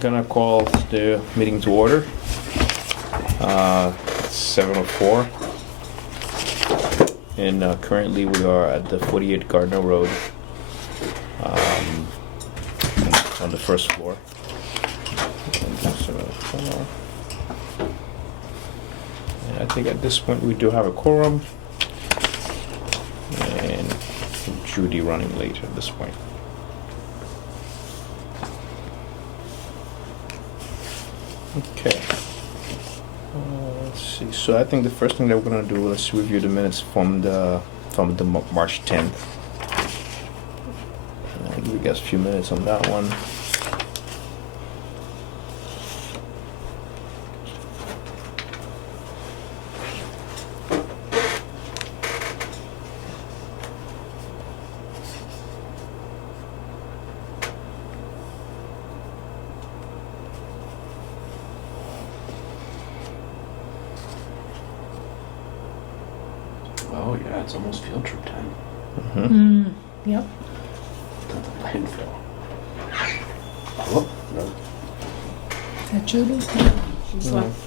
gonna call the meeting to order. It's 7:04. And currently we are at the 48 Gardner Road, on the first floor. And I think at this point we do have a quorum. And Judy running late at this point. Okay. Let's see. So I think the first thing that we're gonna do, let's review the minutes from the March 10th. I'll give you guys a few minutes on that one. Oh yeah, it's almost field trip time. Mm-hmm. Yep. To the landfill. Oh, no. Is that Judy? She's Mhm. left.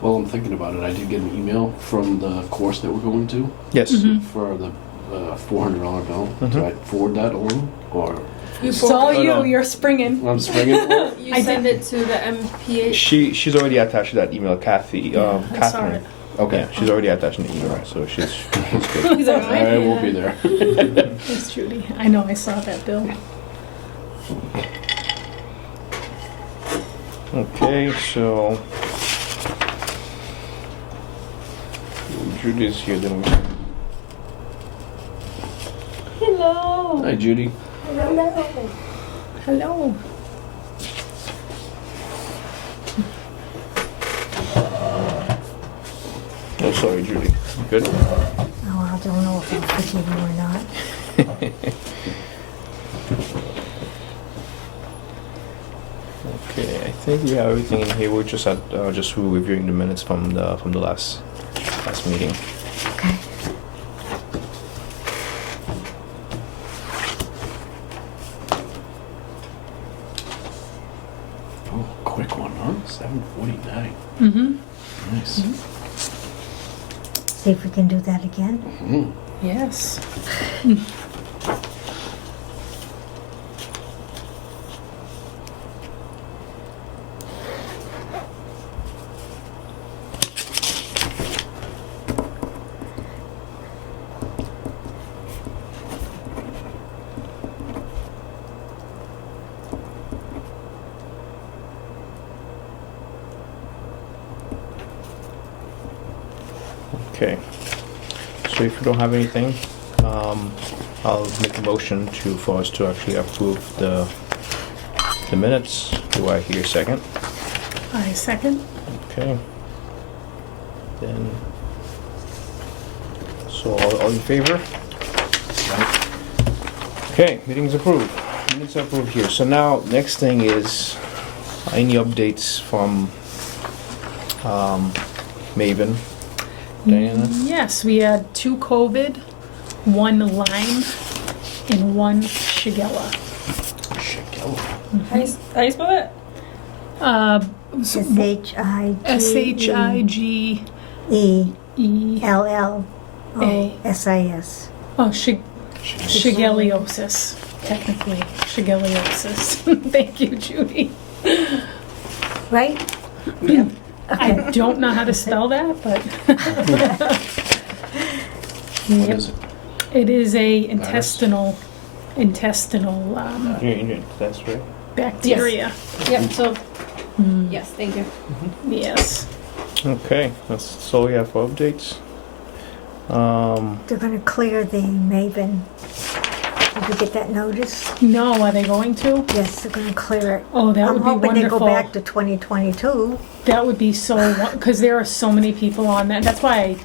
Well, I'm thinking about it. I did get an email from the course that we're going to Yes. Mhm. for the $400 bill. Mhm. Do I forward that along? Or It's all Oh, you. no. You're springing. I'm springing for it? You I send did- it to the MPH. She's already attached to that email, Kathy. I saw Catherine. it. Okay. Yeah, she's already attached in the email, so she's good. He's like, I will be there. it's Judy. I know. I saw that bill. Okay, so Judy's here, then we. Hello. Hi, Judy. Hello. Oh, sorry, Judy. Good. Oh, I don't know if I'm forgiven or not. Okay, I think we have everything in here. We're just reviewing the minutes from the last meeting. Okay. Oh, quick one, huh? 7:49. Mm-hmm. Nice. See if we can do that again. Mhm. Yes. Okay. So if you don't have anything, I'll make a motion for us to actually approve the minutes. Do I hear a second? I second. Okay. Then, so all in favor? Okay, meeting's approved. Minutes are approved here. So now, next thing is any updates from Maven? Diana? Yes, we had 2 COVID, 1 Lyme, and 1 Shigella. Shigella. How you spell it? SHIGELLOSIS. Oh, Shigelliosis, technically. Shigelliosis. Thank you, Judy. Right? I Okay. don't know how to spell that, but What is it? it is a intestinal That's right. bacteria. Yep. So Mm, yes, thank you. yes. Okay, that's all we have for updates. They're gonna clear the Maven. Did you get that notice? No, are they going to? Yes, they're gonna clear it. Oh, that I'm would be hoping they go wonderful. back to 2022. That would be so, because there are so many people on that. That's why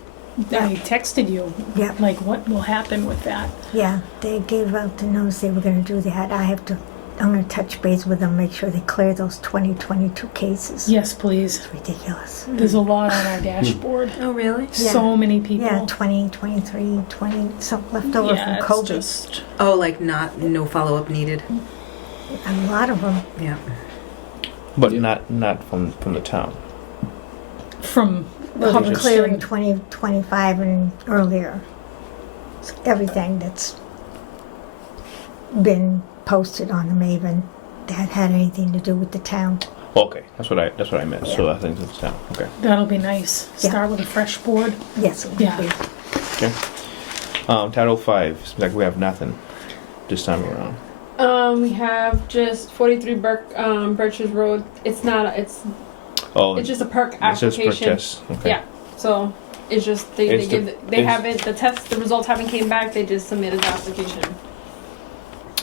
I texted you, Yeah, like, what will happen with that? yeah, they gave out the notice they were gonna do that. I have to I'm gonna touch base with them, make sure they clear those 2022 cases. Yes, please. It's ridiculous. There's a lot on our dashboard. Oh, really? So many people. Yeah, 20, 23, 20, some left over Yeah, from it's COVID. just Oh, like no follow-up needed? A lot of them. Yeah. But Yeah. not from the town. from Well, they're Hubbardston. clearing 2025 and earlier. So everything that's been posted on the Maven that had anything to do with the town. Okay, that's what I meant. So I think it's town. Okay. That'll be nice. Yeah. Start with a fresh board. Yes, it would Yeah. be. Okay. Title 5. Seems like we have nothing this time around. We have just 43 Birches Road. It's not. It's Oh, just a perk it's just application. protest. Okay. Yeah. So it's just they It's give the- they it's- haven't the results haven't came back. They just submitted the application.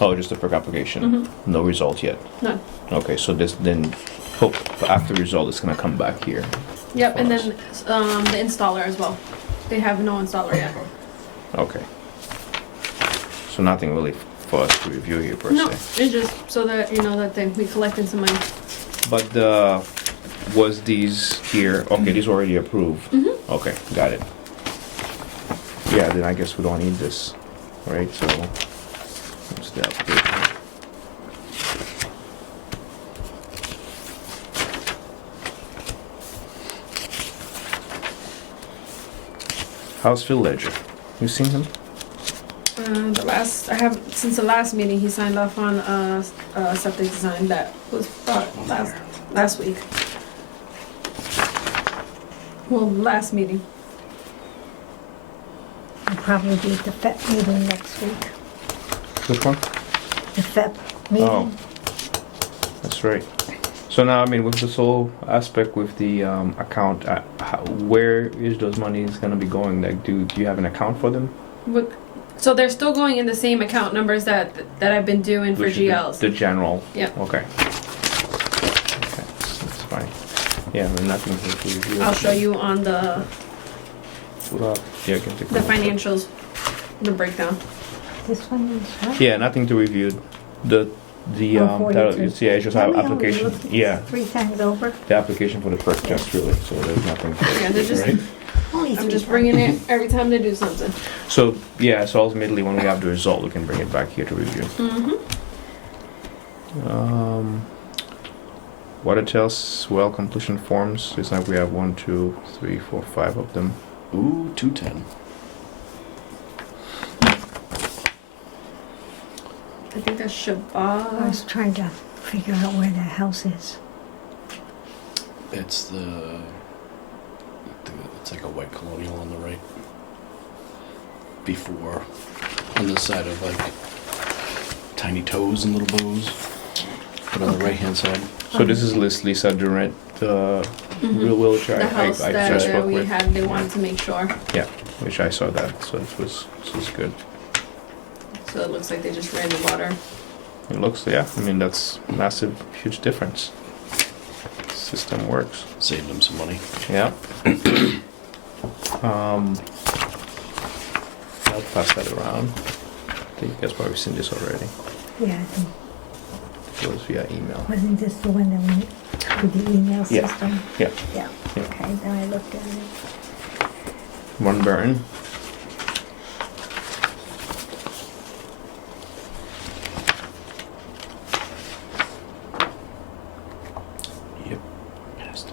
Oh, just a perk application. Mhm. No result yet. None. Okay, so this then hope after result it's gonna come back here. Yep. And Nice. then the installer as well. They have no installer yet. Okay. So nothing really for us to review here per No, se. it's just so that you know that we collecting some money. But was these here? Okay, these already approved. Mhm. Okay, got it. Yeah, then I guess we don't need this, right? So what's the application? How's Phil Ledger? You seen him? I have since the last meeting he signed off on a septic design that was last week. Well, last meeting. It'll probably be at the FEP meeting next week. Which one? The FEP meeting. Oh, that's right. So now, I mean, with this whole aspect with the account, where is those monies gonna be going? Like, do you have an account for them? So they're still going in the same account numbers that I've been doing for Which is the- GLs. The general. Yeah. Okay. Okay, that's fine. Yeah, I mean, nothing to review. I'll show you on the Well, yeah, I can take a the look. financials, the breakdown. This one is, right? Yeah, nothing to review. The Oh, 42. it's, yeah, it's just Yeah, our we already application. looked at this Yeah, 3 times over. the application for the perk test really. So there's nothing. Yeah, they're just right? Only I'm 3 just times. bringing it every time they do something. So yeah, so ultimately when we have the result, we can bring it back here to review. Mm-hmm. Water test well completion forms. It's like we have 1, 2, 3, 4, 5 of them. Ooh, 210. I think that's I Shabbat. was trying to figure out where that house is. It's it's like a white colonial on the right. Before, on the side of like tiny toes and little bows. But on the right hand side. So this is Lisa Durant, real wheelchair. The house I that just spoke we with. had, they wanted to make sure. Which I saw that, so this was good. So it looks like they just ran the water. It looks, yeah. I mean, that's massive, huge difference. System works. Saved them some money. Yeah. I'll pass that around. I think you guys probably seen this already. Yeah, I think, It was via email. wasn't this the one that went through the email Yeah. system? Yeah. Yeah, Yeah. okay, then I looked at it. One burn. Yep. Passed.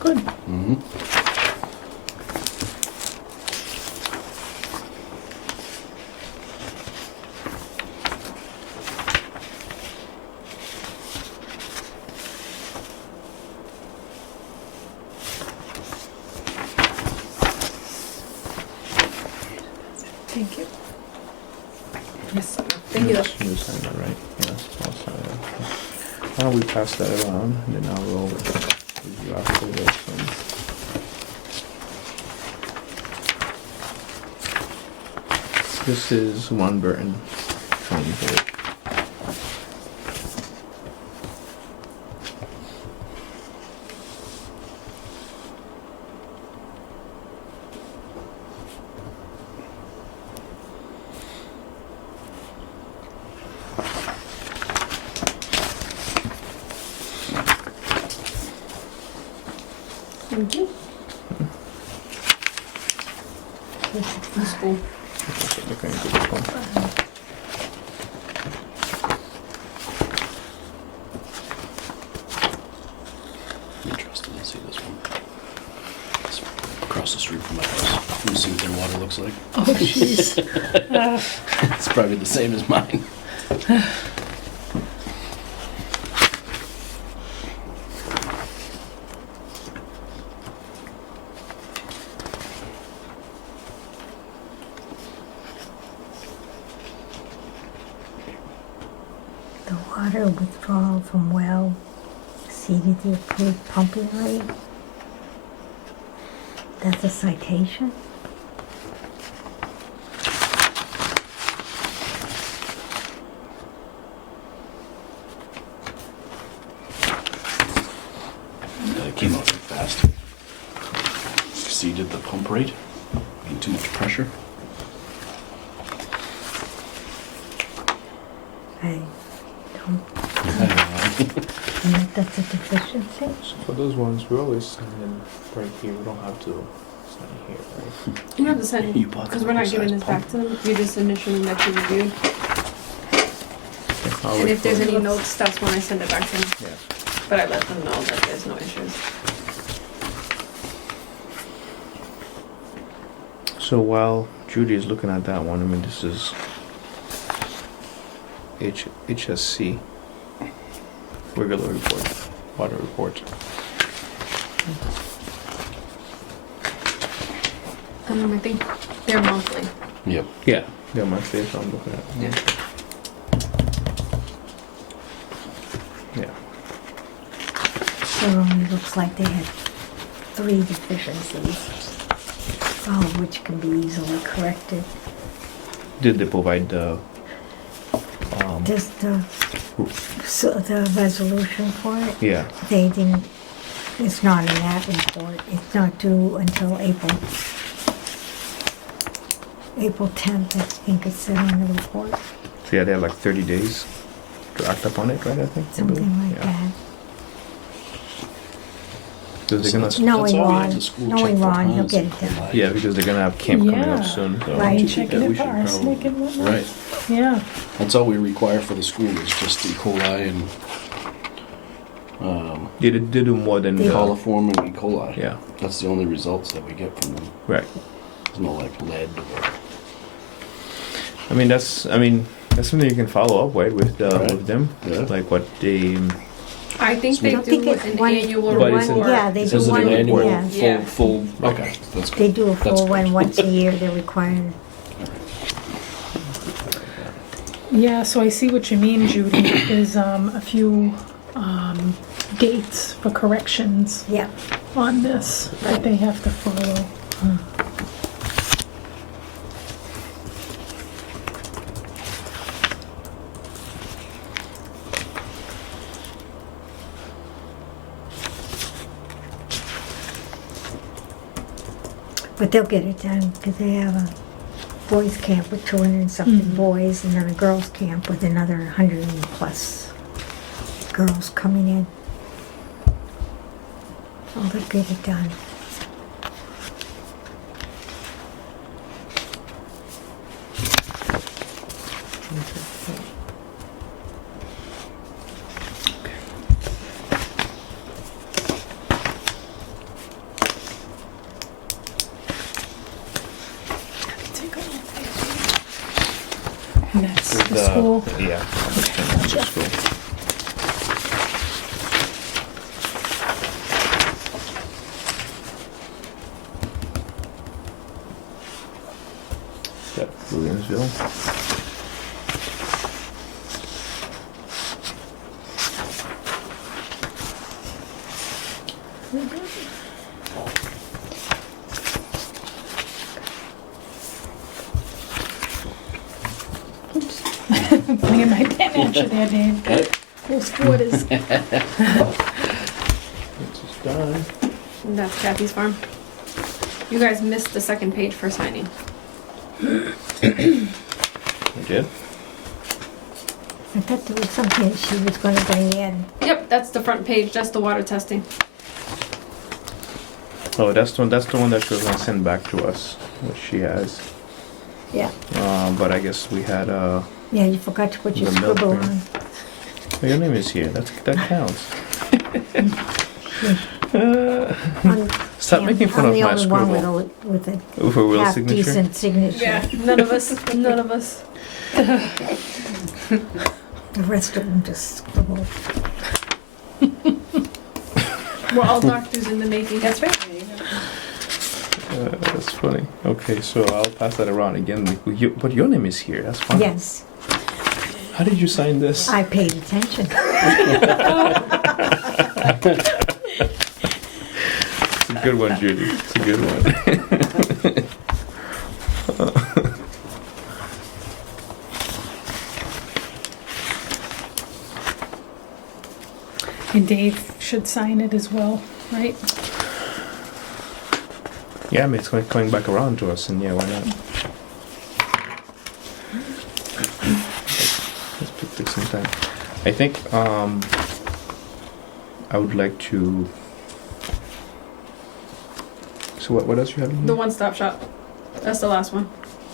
Good. Mm-hmm. Thank you. Yes. Thank you. You signed that, right? Yes, I'll sign that. Why don't we pass that around, and then I'll roll with you after this one. This is one Burton from here. Thank you. The school. Looking into this one. I'm interested to see this one. It's across the street from my house. Let me see what their water looks like. Oh, jeez. It's probably the same as mine. The water withdrawal from well exceeded the approved pumping rate. That's a citation? It came out too fast. Exceeded the pump rate. Getting too much pressure. I don't think that's a deficiency. So for those ones, we always sign in right here. We don't have to sign here, right? You don't have to send, You bought because the we're not full giving size this back to them. You're just initialing that you reviewed. Okay, I'll And wait if there's for- any notes, that's when I send it back to them. Yeah. But I let them know that there's no issues. So while Judy is looking at that one, I mean, this is HSC regular report, water report. I think they're monthly. Yep. Yeah, they're monthly, so I'm looking at. Yeah. Yeah. So it only looks like they had 3 deficiencies, all of which can be easily corrected. Did they provide the? Just the resolution for it, Yeah. they didn't, it's not in that report. It's not due until April 10th, I think it said on the report, So yeah, they have like 30 days to act upon it, right? I think. I believe? something like Yeah. that. Because they're So gonna. that's- Knowing all we have Ron, to school knowing check for Ron, he'll ponds get and it done. for live. Yeah, because they're gonna have camp coming up Yeah. soon. So. Right, Yeah, checking we it for should arsenic and whatnot. Right. Yeah. That's all we require for the school is just E. coli and They do more than They- coliform and E. coli. Yeah. That's the only results that we get from them. Right. There's no like lead or I mean that's something you can follow up with Right. with them. Yeah. Like what they. I think I they don't do think it's an one- annual But it's report. a- Yeah, they It do says one, an annual yeah. Yeah. full. Okay, that's good. They do a That's full good. one once a year, they're required. Yeah, so I see what you mean, Judy. There's a few dates for corrections Yeah, on this that they have to follow. but they'll get it done, because they have a boys camp with 200 and something Mhm. boys, and then a girls camp with another 100 and plus girls coming in. So they'll get it done. Take a look. And that's With the school. Yeah. Gotcha. School. That Williamsville. Playing my pen at you there, Dave. Okay. Close quarters. This is done. And that's Kathy's farm. You guys missed the second page for signing. We did? I thought there was something she was gonna bring in. Yep, that's the front page. That's the water testing. Oh, that's the one. That's the one that she was gonna send back to us, which she has. Yeah, But I guess we had yeah, you forgot to put your The milk scribble cream. on. oh, your name is here. That counts. On- Stop Sam, making fun I'm of the my only one scribble. with a With a real half signature. decent signature. Yeah, none of us, none of us. The rest of them just scribble. We're all doctors in the making. That's right. That's funny. Okay, so I'll pass that around again. But your name is here. That's fine. Yes, How did you sign this? I paid attention. It's a good one, Judy. It's a good one. And Dave should sign it as well, right? Yeah, I mean, it's coming back around to us, and yeah, why not? Let's pick this sometime. I think I would like to. So what else you have in here? The one-stop shop. That's the last one.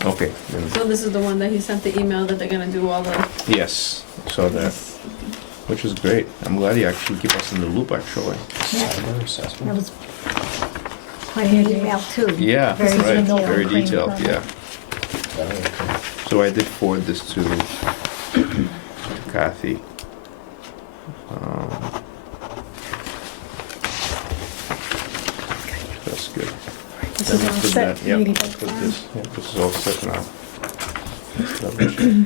Okay. Then, So this is the one that he sent the email that they're gonna do all the. yes, saw that, which is great. I'm glad you actually keep us in the loop. Actually. Cyber That assessment. was quite an email too. Yeah, Very right. detailed. Very detailed. Cream Yeah. Oh, okay. So I did forward this to Kathy. That's good. This Then is we all put set, that- yep, Ladybug put Farm. this, yeah, this is all set now. Lovely.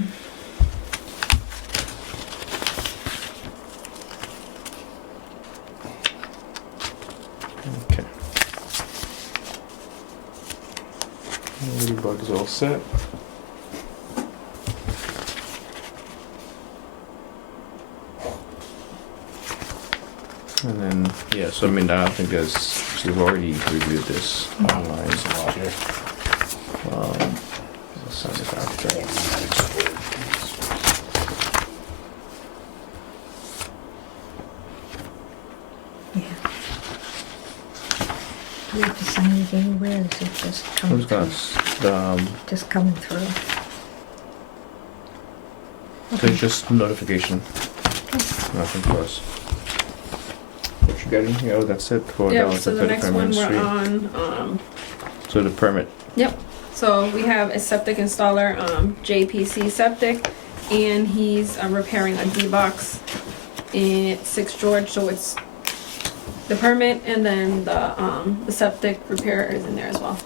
Okay. Ladybug is all set. And then, yeah, so I mean, I think we've already reviewed this online. There's a lot here. I'll sign it after. Yeah. Do we have to sign it anywhere, or is it just coming Who's got through? Just coming through. so it's just notification, nothing for us. What you got in here? Oh, that's it for Yep, down so to the next 35 one Main we're Street. on, So the permit, so we have a septic installer, JPC Septic, and he's repairing a D-box in 6 George, so it's the permit and then the septic repair is in there as well.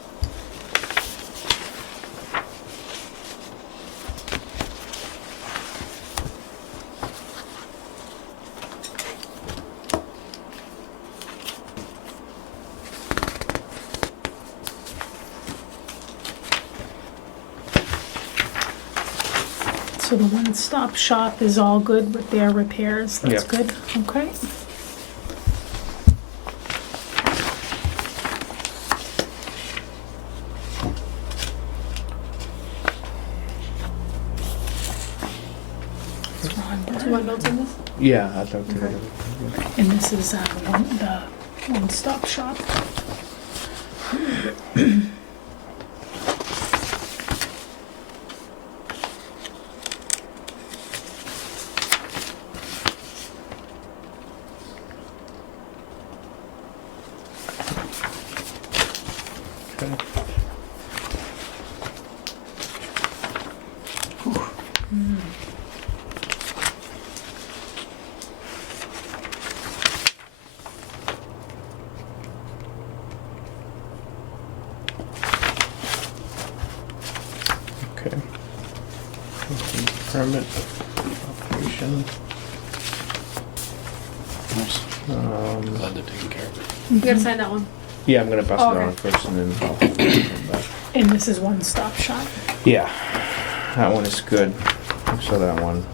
So the one-stop shop is all good with their repairs, that's Yep. good, okay? It's Ron Do you Burn. want notes on this? yeah, I'd like to. Okay. And this is the one-stop shop. Okay. Okay. Permit application. Nice. Glad they're taking care of it. You gotta sign that one. Yeah, I'm gonna pass Oh, it okay. on first, and then I'll come back. And this is one-stop shop. Yeah, that one is good. I saw that one.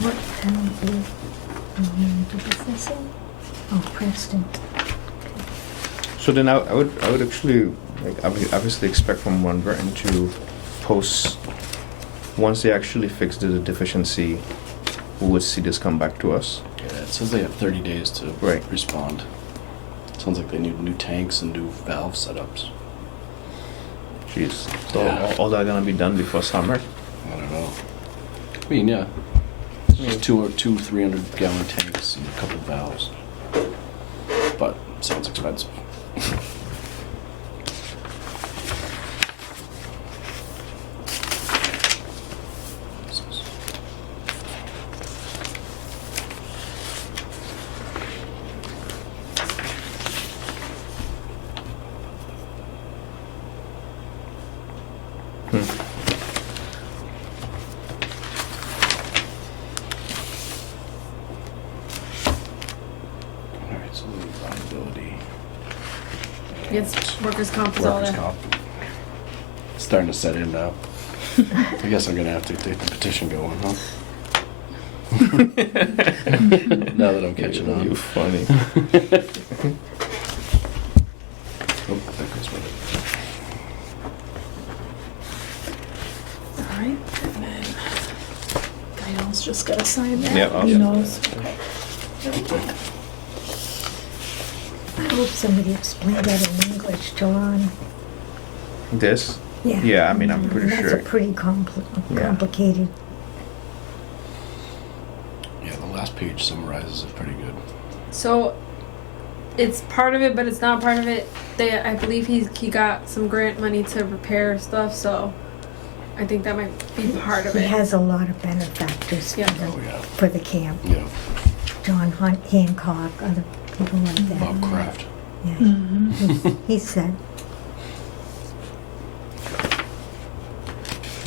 What town do you do business in? Oh, Preston. So then I would actually, like, obviously expect from Ron Burton to post, once they actually fix the deficiency, we would see this come back to us. Yeah, it says they have 30 days to Right. respond. Sounds like they need new tanks and new valve setups. Jeez, so Yeah. all that gonna be done before summer? I don't know. I mean, yeah. Just two 300-gallon tanks and a couple valves. But sounds expensive. Hmm. Alright, so liability. It's workers' comp is all Workers' there. comp. Starting to set in now. I guess I'm gonna have to get the petition going, huh? Now that I'm catching on. You funny. Oh, there goes my. All right, and then Diane's just gotta sign that. Yeah, I'll He sign knows. that. Okay. I hope somebody explained that in English to Ron. This? Yeah. Yeah, I mean, I'm pretty That's sure. a pretty Yeah. complicated. Yeah, the last page summarizes it pretty good. So it's part of it, but it's not part of it. I believe he got some grant money to repair stuff, so I think that might be part of He it. has a lot of benefactors Yeah. Oh, yeah. for the camp. Yeah. John Hancock, other people like that. Bob Kraft. Yeah, Mhm. he said.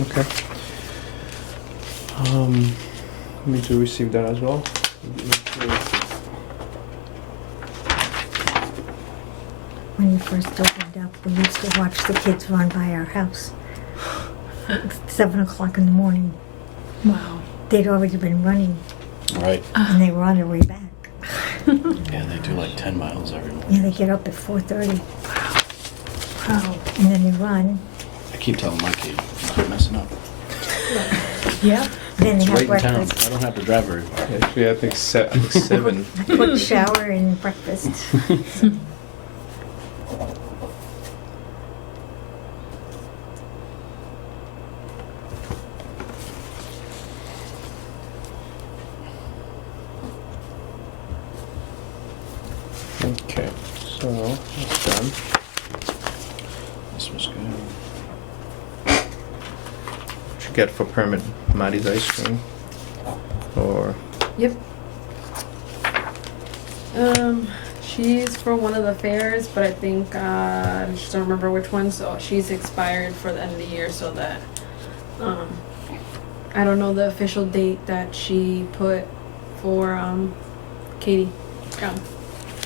Okay. Me to receive that as well. When he first opened up, we used to watch the kids run by our house. At 7 o'clock in the morning. Wow. They'd already been running, Right. and they were on their way back. Yeah, they do like 10 miles every Yeah, morning. they get up at 4:30, Wow. and then they run. I keep telling my kid, not messing up. Yep. Then they It's have right in town. breakfast. I don't have to drive very far. Actually, I think 7. Quick shower and breakfast. Okay, so that's done. This was good. What you get for permit Maddie's ice cream? Or Yep. She's for one of the fairs, but I think I just don't remember which one. So she's expired for the end of the year, so that I don't know the official date that she put for Katie.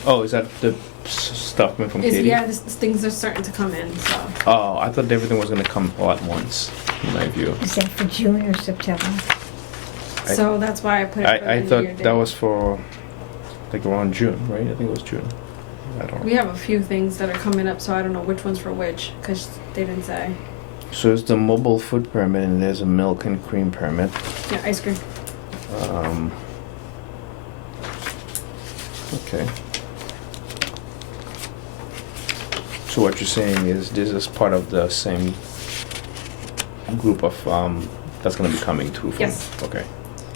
oh, is that the stuff coming from Katie? Yeah, this things are starting to come in. So Oh, I thought everything was gonna come all at once. In my view, Is that for June or September? so that's why I put it. For the I end of the year thought that date. was for like around June, right? I think it was June. I don't. We have a few things that are coming up, so I don't know which one's for which because they didn't say. So it's the mobile food permit, and there's a milk and cream permit. Yeah, ice cream. Okay. So what you're saying is this is part of the same group of that's gonna be coming through from. Yes. Okay.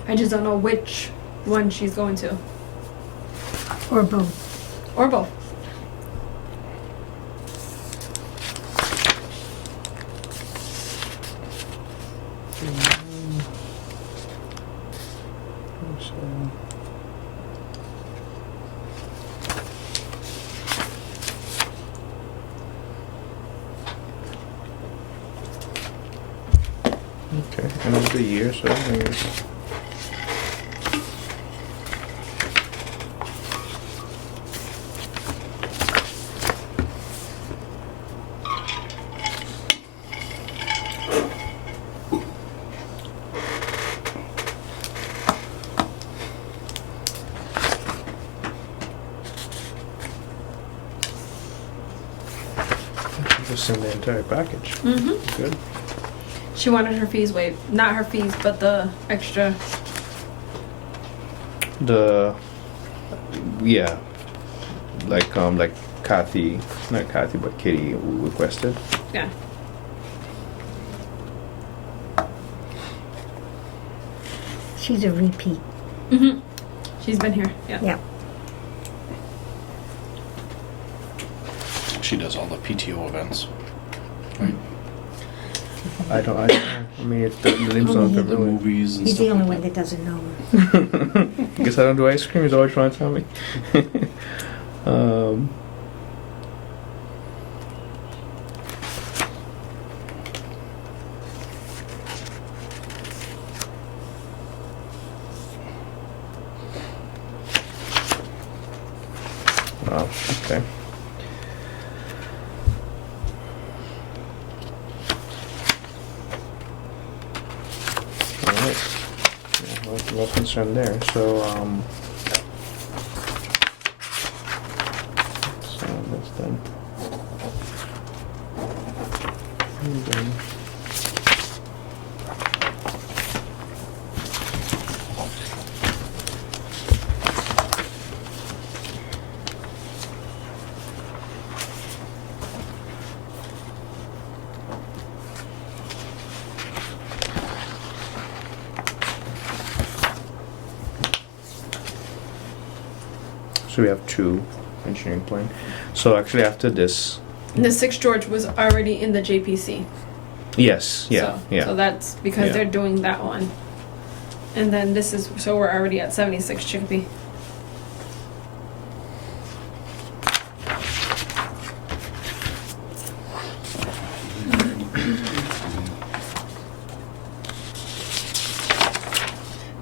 I just don't know which one she's going to, Or both? or both. Okay, end of the year, so everything is. just send the entire package. Mm-hmm. Good. She wanted her fees waived, not her fees, but the extra. Yeah, like Kathy, not Kathy, but Kitty requested. Yeah. She's a repeat. Mm-hmm. She's been here. Yeah. Yeah. She does all the PTO events. Right? I don't know. I mean, the name's not The familiar. movies and He's stuff the only like one that. that doesn't know. Guess I don't do ice cream. Is always trying to tell me. um, wow. Okay. All right. Yeah, no concern there. So, so that's done. And then, so we have two engineering plan. So actually after this, And the 6 George was already in the JPC. yes, yeah, So, yeah. So that's because Yeah. they're doing that one. And then this is, so we're already at 76 Chicopee.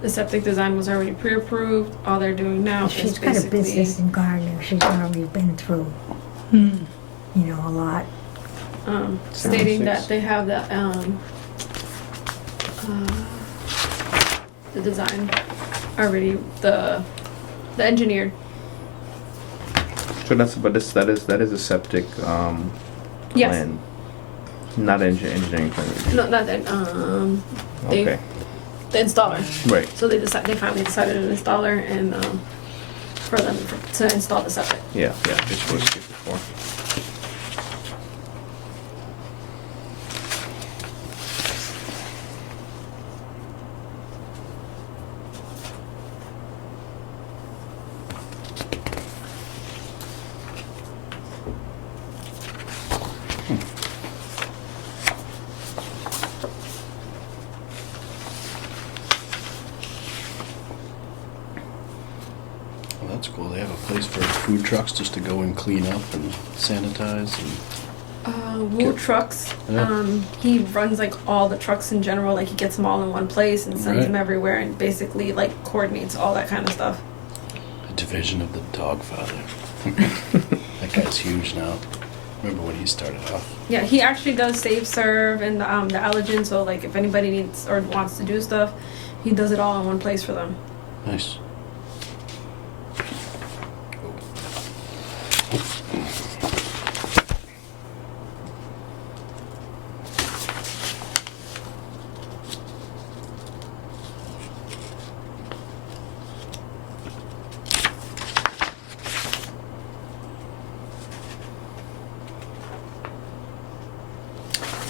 The septic design was already pre-approved. All they're doing now is She's got a basically, business in gardening. She's already been through, Hmm. you know, a lot. stating 76. that they have the design already, the engineered. So that's, but this, that is a septic, Yes. plan. Not engineering plan. No, not that, they- Okay, the installer. right. So they finally decided an installer and, for them to install the septic. Yeah, this was skipped before. Well, that's cool. They have a place for food trucks just to go and clean up and sanitize and. Woo Good. Trucks, Yeah. he runs like all the trucks in general, like he gets them all in one place and sends Right. them everywhere and basically like coordinates all that kind of stuff. A division of the dog father. That guy's huge now. Remember when he started off? Yeah, he actually does Save Serve and the allergen, so like if anybody needs or wants to do stuff, he does it all in one place for them. Nice.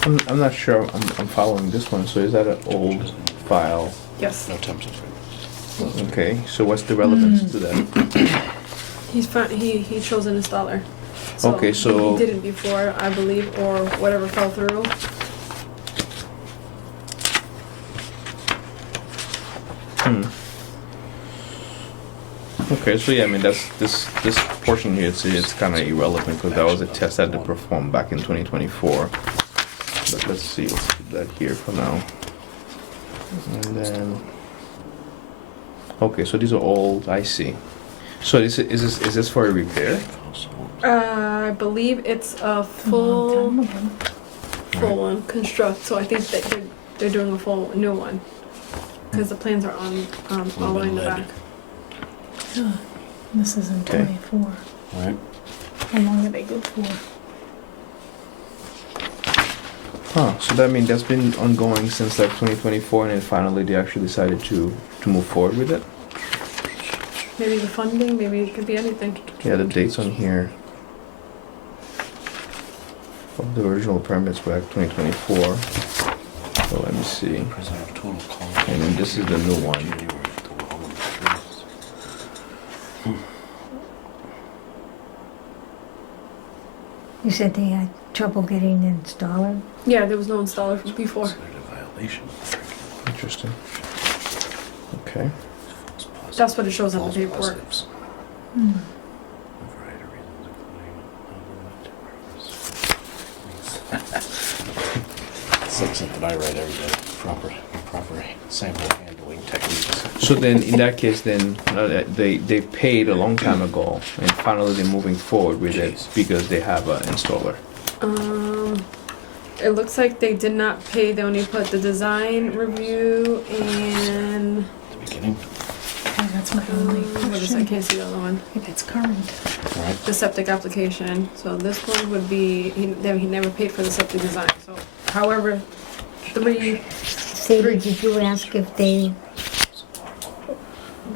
I'm not sure I'm following this one, so is that an old file? Yes. No temps are free. Okay, so what's the relevance to that? He chose an installer. Okay, so- he did it before, I believe, or whatever fell through. Hmm. Okay, so yeah, I mean that's this portion here. It's kind of irrelevant because that was a test I had to perform back in 2024. But let's see, let's keep that here for now. And then, okay, so these are all I see. So is this for a repair? I believe it's a full one construct. So I think that they're doing a full new one because the plans are on all the way in the back. This is in Okay. 24. Right? How long are they good for? Huh, so that means that's been ongoing since like 2024, and then finally they actually decided to move forward with it? Maybe the funding, maybe it could be anything. Yeah, the dates on here of the original permits were like 2024. So let me see. Preserve total cost. And then this is the new one. January, the well and the trees. You said they had trouble getting an installer? Yeah, there was no installer from before. Considered a violation. Interesting. Okay. False positives. That's what it shows on the False paperwork. positives. Hmm. A variety of reasons, including it's like something I write every day. Proper sample handling techniques. So then, in that case, then they paid a long time ago, and finally they're moving forward with it because they have an installer. It looks like they did not pay, they only put the design review and, The beginning. Okay, that's my only what is, I question. can't see the other one. If it's current. All right. The septic application, so this one would be, he never paid for the septic design, so however, three, Sadie, did you ask if they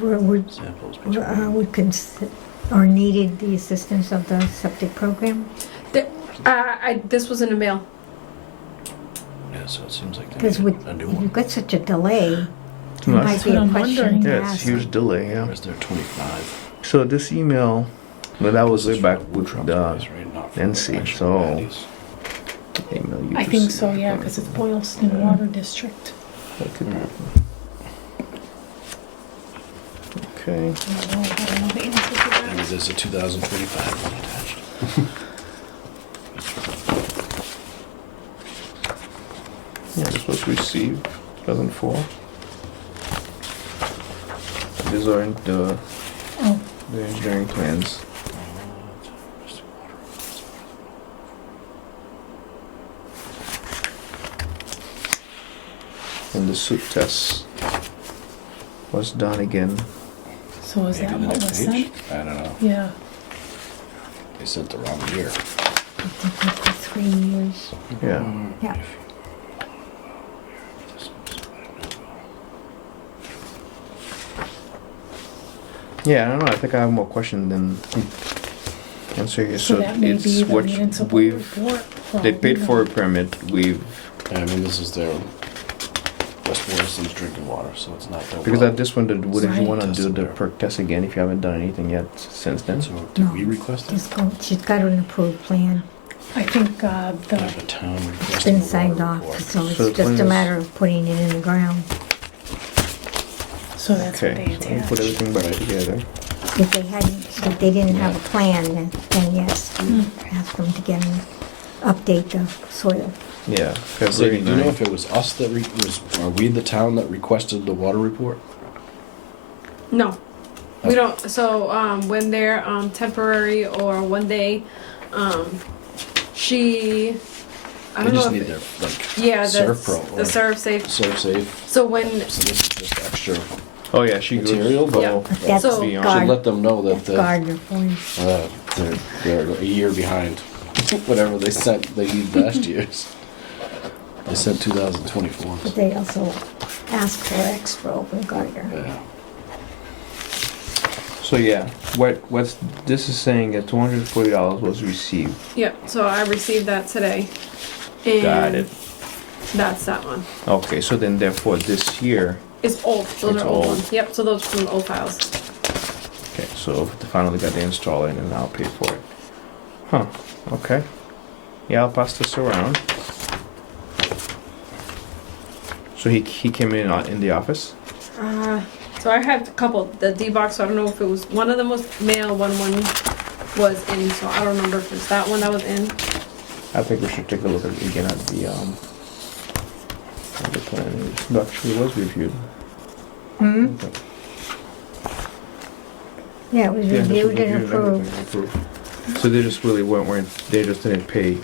would Samples between. would consider or needed the assistance of the septic program? this was in the mail. Yeah, so it seems like they Because need with a new you've one. got such a delay, it No, might that's be what a I'm question wondering. to Yeah, it's ask. huge delay, yeah. Where's their 25? So this email, well, that was way back with Drop the price, right? Not for NC, actual so- baddies. email you I to think see. so, yeah, because it's Boylston Yeah. Water District. That could be. Okay. I don't know the answer to that. Maybe there's a 2025 one attached. Yeah, this was received 2004. These are in Oh, the engineering plans. And the suit test was done again. so is Maybe that the what next was page? sent? I don't know. Yeah. They sent the wrong year. I think it's for 3 years. Yeah. Yeah. Yeah, I don't know. I think I have more question than answer here. So So that may it's be the what municipal we've. report. They paid for a it. permit. We've Yeah, I mean, this is their West Boylston's drinking water, so it's not their because well. at this one, wouldn't you Right. want to do Tested the there. perk test again if you haven't done anything yet since then? So did No. we request it? Just go, she's got an approved plan. I think Or the, the town It's requested been the signed water off, report? so So it's the just plan a is- matter of putting it in the ground. so that's what Okay, they so we put attached. everything back together. If they hadn't, if they didn't have a plan, then yes, Hmm. ask them to get an update the soil. Yeah, So, February do you know 9th. if it was us that are we the town that requested the water report? No, we Oh. don't, so, when they're, temporary or one day, she, I They don't know just if. need their like Yeah, the, Serve Pro the or- Serve Safe, Serve Safe. so when, So this is just extra. Oh yeah, she goes. Material, but- oh, But that's So- beyond. Should Gard- let them know that that's Gardner for you. they're a year behind. Whatever they sent, they need last year's. They sent 2024. But they also ask for extra from Gardner. Yeah. So yeah, what's this is saying that $240 was received. yeah, so I received that today. Got And it. that's that one. Okay, so then therefore this year. It's old, those It's are old old. ones, yep, so those are from old files. Okay, so they finally got the installer in and I'll pay for it. Huh. Okay. Yeah, I'll pass this around. So he came in the office. So I have a couple, the D-box, so I don't know if it was, one of them was mail, one was in, so I don't remember if it's that one that was in. I think we should take a look at again at the plan. It actually was reviewed. Hmm? Okay. Yeah, it was Yeah, this was reviewed and reviewed approved. everything approved. So they just really weren't they just didn't pay Yeah,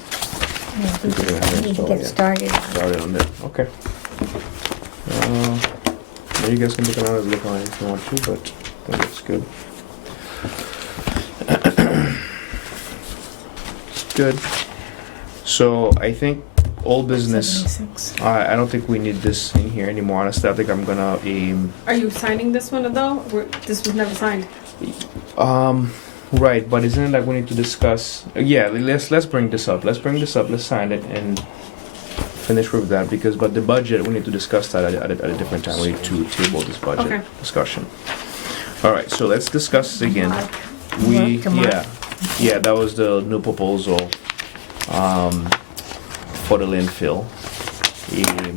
we Because they have just need to installed, get yeah. started. started on that. Okay. Well, you guys can take another look on it if you want to, but I think it's good. Good. So I think old business. 76. I don't think we need this in here anymore. Honestly, I think I'm gonna Are you signing this one though? This was never signed. right, but isn't it like we need to discuss? Yeah, let's bring this up. Let's bring this up. Let's sign it and finish with that but the budget we need to discuss that at a different time. We need to table this budget Okay. discussion. All right, so let's discuss this again. Mark, We work to Mark. yeah, that was the new proposal for the landfill.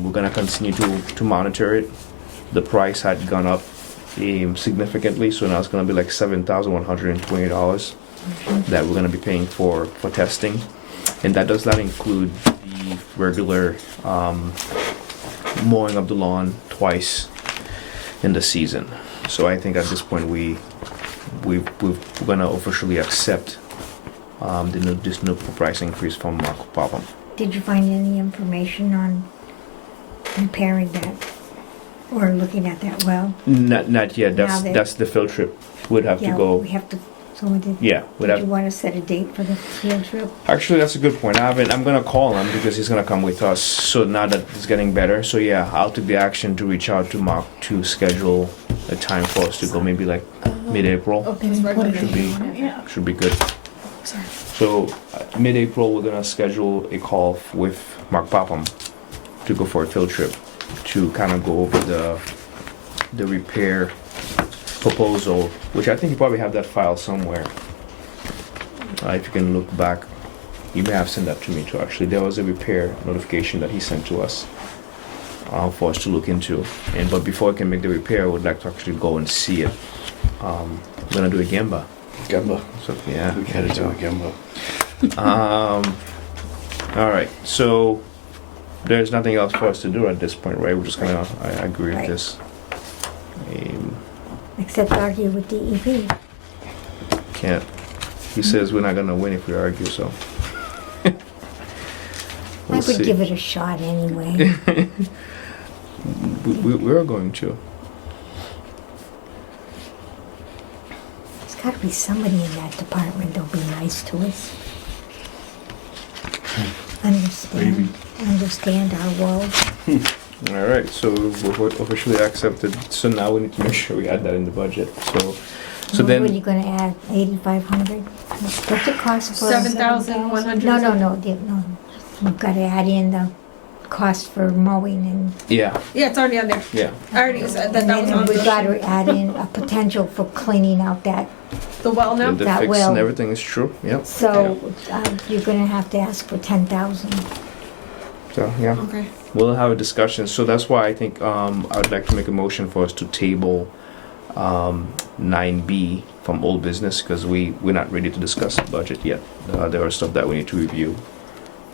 We're gonna continue to monitor it. The price had gone up significantly, so now it's gonna be like $7,120 that we're gonna be paying for testing, and that does not include the regular mowing of the lawn twice in the season. So I think at this point we're gonna officially accept this new price increase from Mark Popham. Did you find any information on comparing that or looking at that well? Not yet. Now that- That's the field trip. We'd have to Yeah, go. we have to, so we did, Yeah, we'd did you have. want to set a date for the field trip? Actually, that's a good point. I'm gonna call him because he's gonna come with us. So now that it's getting better, so yeah, I'll take the action to reach out to Mark to schedule a time for us to go. Maybe like mid-April. Oh, They didn't put regular. anything on it, yeah. Should be good. Sorry. So mid-April, we're gonna schedule a call with Mark Popham to go for a field trip to kind of go over the repair proposal, which I think you probably have that file somewhere. If you can look back, you may have sent that to me too. Actually, there was a repair notification that he sent to us for us to look into. But before I can make the repair, I would like to actually go and see it. We're gonna do a Gemba. Gemba. So yeah, We gotta do a Gemba. all right, so there's nothing else for us to do at this point, right? We're just gonna, I agree with Right. this. Except argue with DEP. Can't. He says we're not gonna win if we argue, so. I We'll would see. give it a shot anyway. We're going to. There's got to be somebody in that department that'll be nice to us. Understand our world. All right, so we're officially accepted. So now we need to make sure we add that in the budget. So What are you then, gonna add? 8,500? What's it cost for? 7,100. No. You've got to add in the cost for mowing and yeah, Yeah, it's already on there. yeah. I already said that and that was then on we've got the, to add in a potential for cleaning out that. the well now. The That fix will. and everything is true. Yep. So you're gonna have to ask for 10,000. So yeah. Okay. We'll have a discussion. So that's why I think I would like to make a motion for us to table 9B from old business because we're not ready to discuss the budget yet. There are stuff that we need to review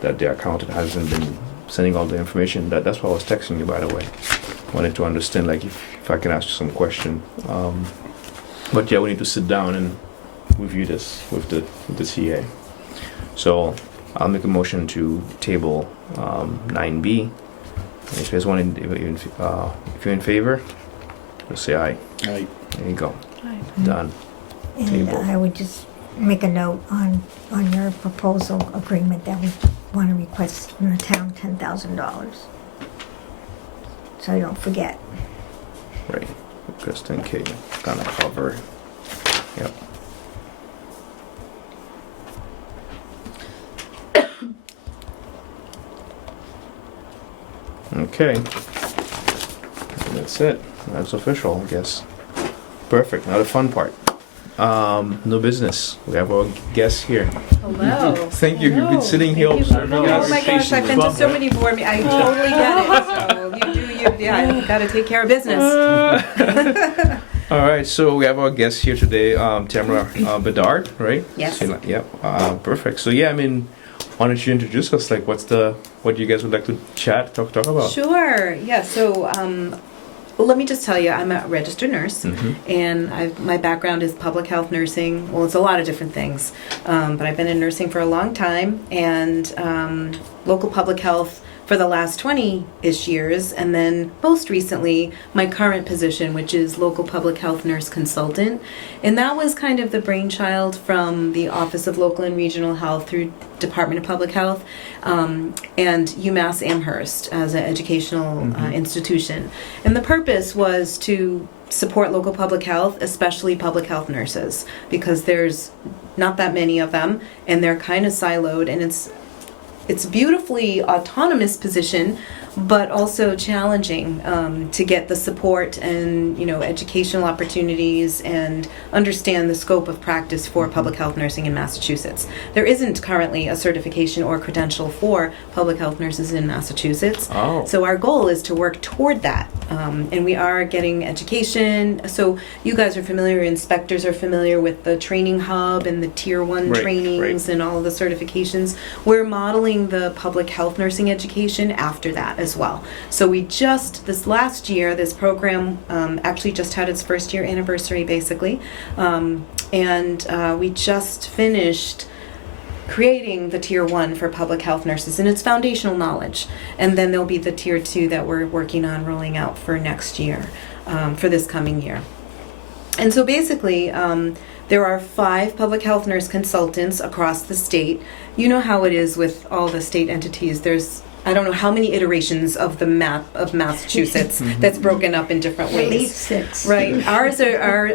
that the accountant hasn't been sending all the information. That's why I was texting you, by the way. Wanted to understand like if I can ask you some question. But yeah, we need to sit down and review this with the CA. So I'll make a motion to table 9B. If there's one, if you're in favor, just say aye. Aye. There you go. Right. Done. And Table. I would just make a note on your proposal agreement that we want to request from the town $10,000. So you don't forget. Right. Just in case. Gonna cover. Yep. Okay. That's it. That's official, I guess. Perfect. Now the fun part. No business. We have our guests here. Hello. Thank you. You've been sitting here Thank you. observing Oh us. my gosh, I've been to so many board meetings. I totally get it. So you gotta take care of business. All right, so we have our guest here today, Tamara Bedard, right? Yes. Yep. Perfect. So yeah, I mean, why don't you introduce us? Like, what you guys would like to talk about? Sure. Yeah. So, well, let me just tell you, I'm a registered nurse, Mhm. and my background is public health nursing. Well, it's a lot of different things, but I've been in nursing for a long time, and local public health for the last 20-ish years, and then most recently, my current position, which is local public health nurse consultant. And that was kind of the brainchild from the Office of Local and Regional Health through Department of Public Health, and UMass Amherst as an educational institution. And the purpose was to support local public health, especially public health nurses, because there's not that many of them, and they're kind of siloed, and it's a beautifully autonomous position, but also challenging to get the support and educational opportunities and understand the scope of practice for public health nursing in Massachusetts. There isn't currently a certification or credential for public health nurses in Massachusetts. Oh. So our goal is to work toward that, and we are getting education. So you guys are familiar, inspectors are familiar with the training hub and the tier 1 Right, trainings and all of the certifications. We're modeling the public health nursing education after that as well. So we just, this last year, this program actually just had its first year anniversary basically, and we just finished creating the tier 1 for public health nurses, and it's foundational knowledge. And then there'll be the tier 2 that we're working on rolling out for next year, for this coming year. And so basically, there are 5 public health nurse consultants across the state. You know how it is with all the state entities. There's, I don't know how many iterations of the map of Massachusetts that's broken up in different At ways. least 6. Right. Ours are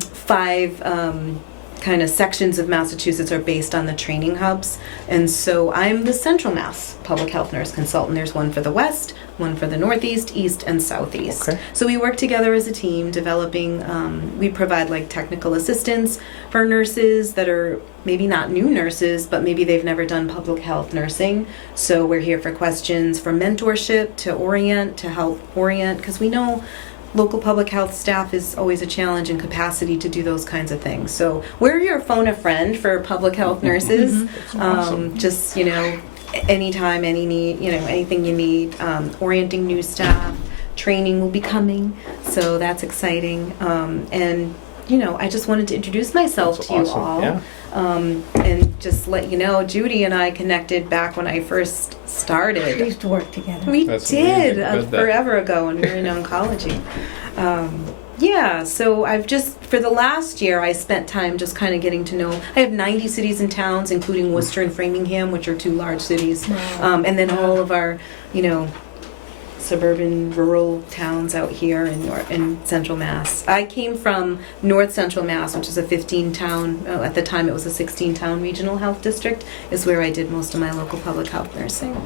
5 kind of sections of Massachusetts are based on the training hubs. And so I'm the Central Mass Public Health Nurse Consultant. There's one for the West, one for the Northeast, East, and Southeast. Okay. So we work together as a team developing, we provide like technical assistance for nurses that are maybe not new nurses, but maybe they've never done public health nursing. So we're here for questions, for mentorship, to help orient, because we know local public health staff is always a challenge and capacity to do those kinds of things. So we're your phone a friend for public health nurses. awesome. Just, anytime, any need, anything you need, orienting new staff, training will be coming. So that's exciting. And, I just wanted to introduce myself That's to you awesome, all. yeah. And just let you know, Judy and I connected back when I first We started. used to work together. We That's did amazing. Good that- forever ago when we were in oncology. So I've just, for the last year, I spent time just kind of getting to know, I have 90 cities and towns, including Worcester and Framingham, which are 2 large cities. Wow. And then all of our, suburban, rural towns out here in Central Mass. I came from North Central Mass, which is a 15-town, at the time it was a 16-town regional health district, is where I did most of my local public health nursing.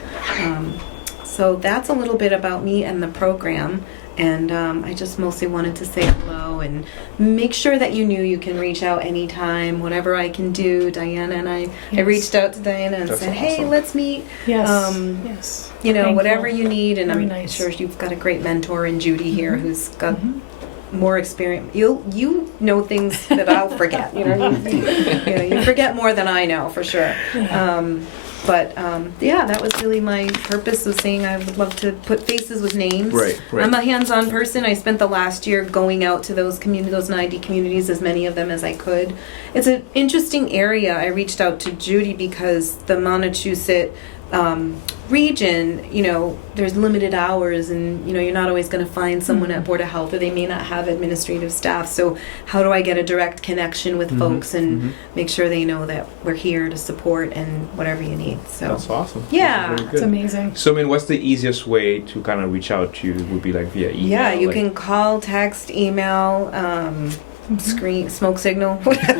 So that's a little bit about me and the program. And I just mostly wanted to say hello and make sure that you knew you can reach out anytime, whatever I can do. Diana and I Yes. reached out to Diana and That's said, hey, awesome. let's meet. Yes, Um, yes. Whatever Thankful. you need. And Very I'm nice. sure you've got a great mentor in Judy here who's got Mhm. more experience. You know things that I'll forget. You forget more than I know for sure. That was really my purpose of saying I would love to put faces with names. Right. I'm a hands-on person. I spent the last year going out to those 90 communities, as many of them as I could. It's an interesting area. I reached out to Judy because the Montechusett region, there's limited hours and, you're not always going to find someone at Board of Health, or they may not have administrative staff. So how do I get a direct connection with folks and make sure they know that we're here to support and whatever you need. So That's awesome. Yeah. That's very It's good. amazing. So, what's the easiest way to kind of reach out to you? Would be like via email? yeah, you like- can call, text, email, screen, smoke signal. Yes,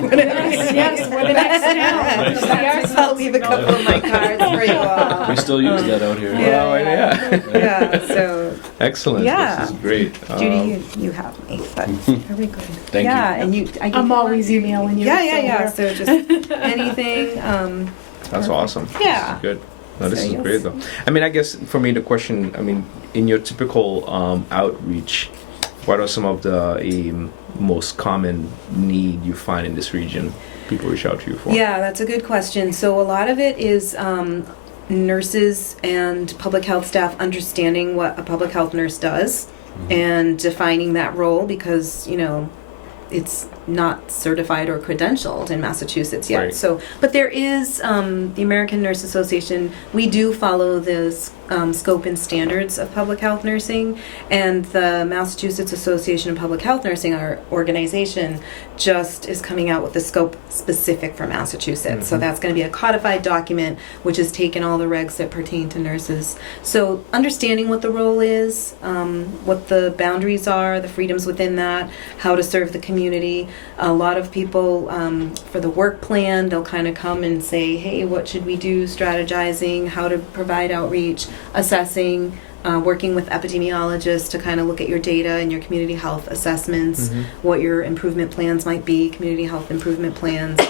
we're the next town. I'll leave a couple of my cards for you all. We still use that out here. Oh, yeah. Yeah, so Excellent. Yeah. This is great. Judy, you have me, but Very good. Thank yeah, you. and you. I I'm can- always emailing you. Yeah. so So just anything. That's awesome. Yeah. This is good. No, this So is yes. great though. I guess for me the question, in your typical outreach, what are some of the most common need you find in this region people reach out to you for? Yeah, that's a good question. So a lot of it is nurses and public health staff understanding what a public health nurse does and defining that role, because it's not certified or credentialed in Massachusetts yet. Right. So, but there is the American Nurse Association. We do follow the scope and standards of public health nursing, and the Massachusetts Association of Public Health Nursing, our organization, just is coming out with the scope specific for Massachusetts. So Mhm. that's going to be a codified document which has taken all the regs that pertain to nurses. So understanding what the role is, what the boundaries are, the freedoms within that, how to serve the community. A lot of people, for the work plan, they'll kind of come and say, hey, what should we do, strategizing, how to provide outreach, assessing, working with epidemiologists to kind of look at your data and your community health assessments, Mhm. what your improvement plans might be, community health improvement plans.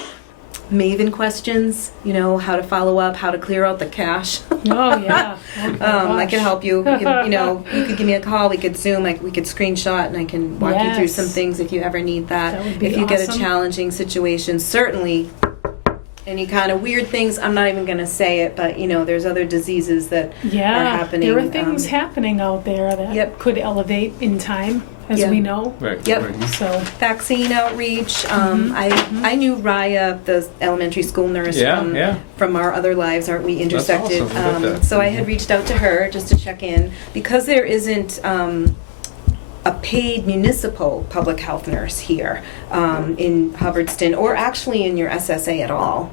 Maven questions, you know, how to follow up, how to clear out the cache. Oh, yeah. Oh, my I can gosh. help you. You could give me a call. We could Zoom. We could screenshot, and I can walk you through Yes. some things if you ever need that. That would be If you get a awesome. challenging situation, certainly any kind of weird things. I'm not even going to say it, but there's other diseases that Yeah, are happening. there are things happening out there that Yep. could elevate in time, as Yeah. we know. Right. Yep. Right. So, Vaccine outreach. Mhm. I knew Raya, the elementary school nurse, Yeah, from, yeah. from our other lives, aren't we intersected? awesome. I love that. So I had reached out to her just to check in because there isn't a paid municipal public health nurse here in Hubbardston, or actually in your SSA at all,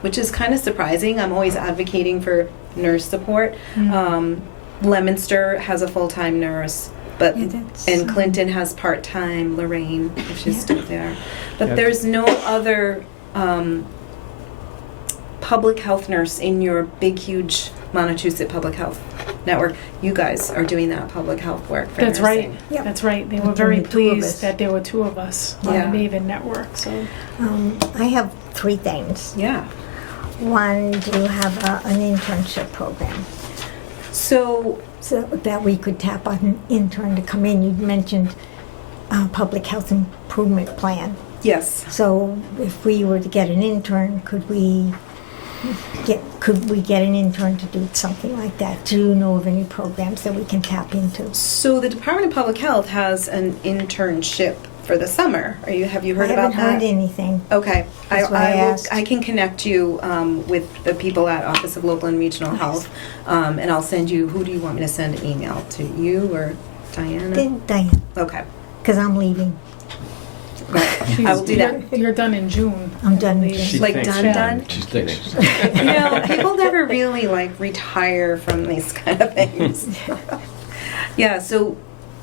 which is kind of surprising. I'm always advocating for nurse support. mm. Leominster has a full-time nurse, but Yeah, that's, and Clinton has part-time. Lorraine, if she's Yeah. still there, but Yeah. there's no other public health nurse in your big, huge Montechusett Public Health Network. You guys are doing that public health work for That's right. nursing. Yep. That's right. They were There's very only two of pleased us. that there were two of us on Yeah. the Maven network. So, I have three things. Yeah. One, do you have an internship program So so that we could tap on an intern to come in? You mentioned public health improvement plan. yes. So if we were to get an intern, could we get an intern to do something like that? Do you know of any programs that we can tap into? So the Department of Public Health has an internship for the summer. Have you heard I about haven't that? heard anything. Okay, That's why I asked. I can connect you with the people at Office of Local and Regional Nice. Health, and I'll send you. Who do you want me to send an email to? You or Diana? Then Diane, Okay, because I'm leaving. right. I will do that. You're done in June. I'm done in I believe. June. She Like thinks done, she done? can. She's kidding. People never really retire from these kind of things. Yeah, so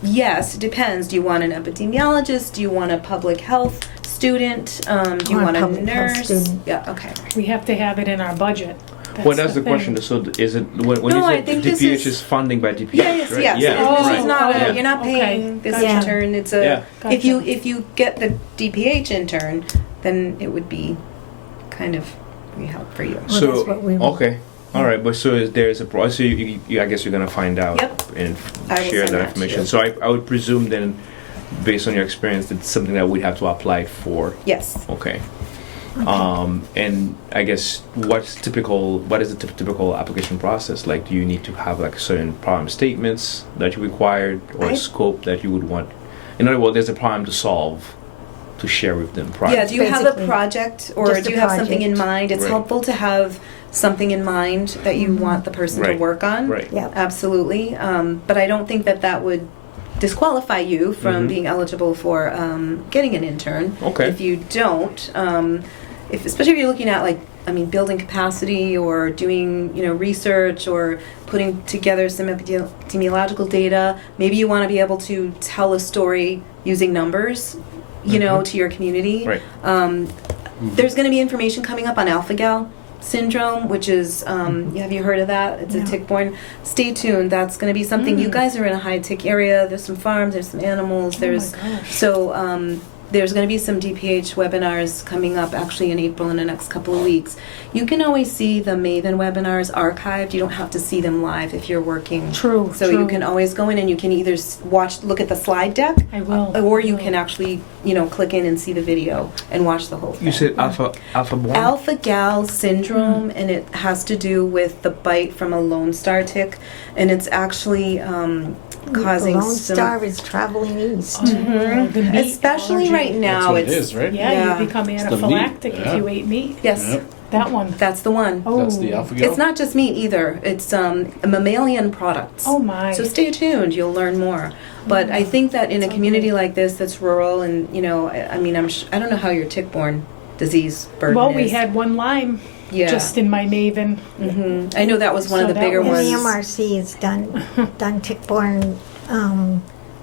yes, it depends. Do you want an epidemiologist? Do you want a public health student? Do you want want a a public health nurse? student. Yeah, okay. We have to have it in our budget. Well, that's the thing. question. So, is it when No, you I say think this DPH is- is funding by DPH? Yes, right? yes. Yeah. Oh, This right. is not okay. you're not paying this Gotcha. intern. It's a Yeah. if you Gotcha. get the DPH intern, then it would be kind of help for you. Well, So that's what we- okay, all right. But so there's a process. So I guess you're gonna find out Yep. and I will share send that that to information. you. So I would presume then, based on your experience, that's something that we'd have to apply for. Yes. Okay. Okay. And I guess what is the typical application process? Like, do you need to have like certain problem statements that you required, or I- scope that you would want? In other words, there's a problem to solve, to share with them. Prior. Yeah, do you have a Basically, project or just do a you have something in project. mind? It's Right. helpful to have something in mind that you want the person to Right. work on. Right. Yeah. Absolutely. But I don't think that would disqualify you from Mhm. being eligible for getting an intern. Okay. If you don't, especially if you're looking at building capacity or doing research or putting together some epidemiological data, maybe you want to be able to tell a story using numbers, Mhm. to your community. Right. There's going to be information coming up on alpha-gal syndrome, which is, have you heard of that? It's No. a tick-borne. Stay tuned. That's going to be something. You Mm. guys are in a high-tick area. There's some farms. There's some animals. Oh There's my gosh. so there's going to be some DPH webinars coming up actually in April in the next couple of weeks. You can always see the Maven webinars archived. You don't have to see them live if you're working. True. So true. you can always go in and you can either look at the slide deck, I will. or you I will. can actually, click in and see the video and watch the whole thing. You said alpha born? Alpha-gal syndrome, and it has to do with the bite from a Lone Star tick, and it's actually causing Lone some. Star is traveling east. Oh, the meat Especially allergy. right now, That's what it it's is, right? Yeah, Yeah. you become It's the meat, anaphylactic if yeah. you ate meat. yes, Yep. That one. that's the one. Oh. That's the alpha gal. It's not just meat either. It's mammalian products. Oh my. So stay tuned. You'll learn more. But I think that in a community like this, that's rural, and I mean, I don't know how your tick-borne disease burden Well, is. we had one Lyme yeah. just in my Maven. I know that was one So of the that bigger was- And ones. the MRC has done tick-borne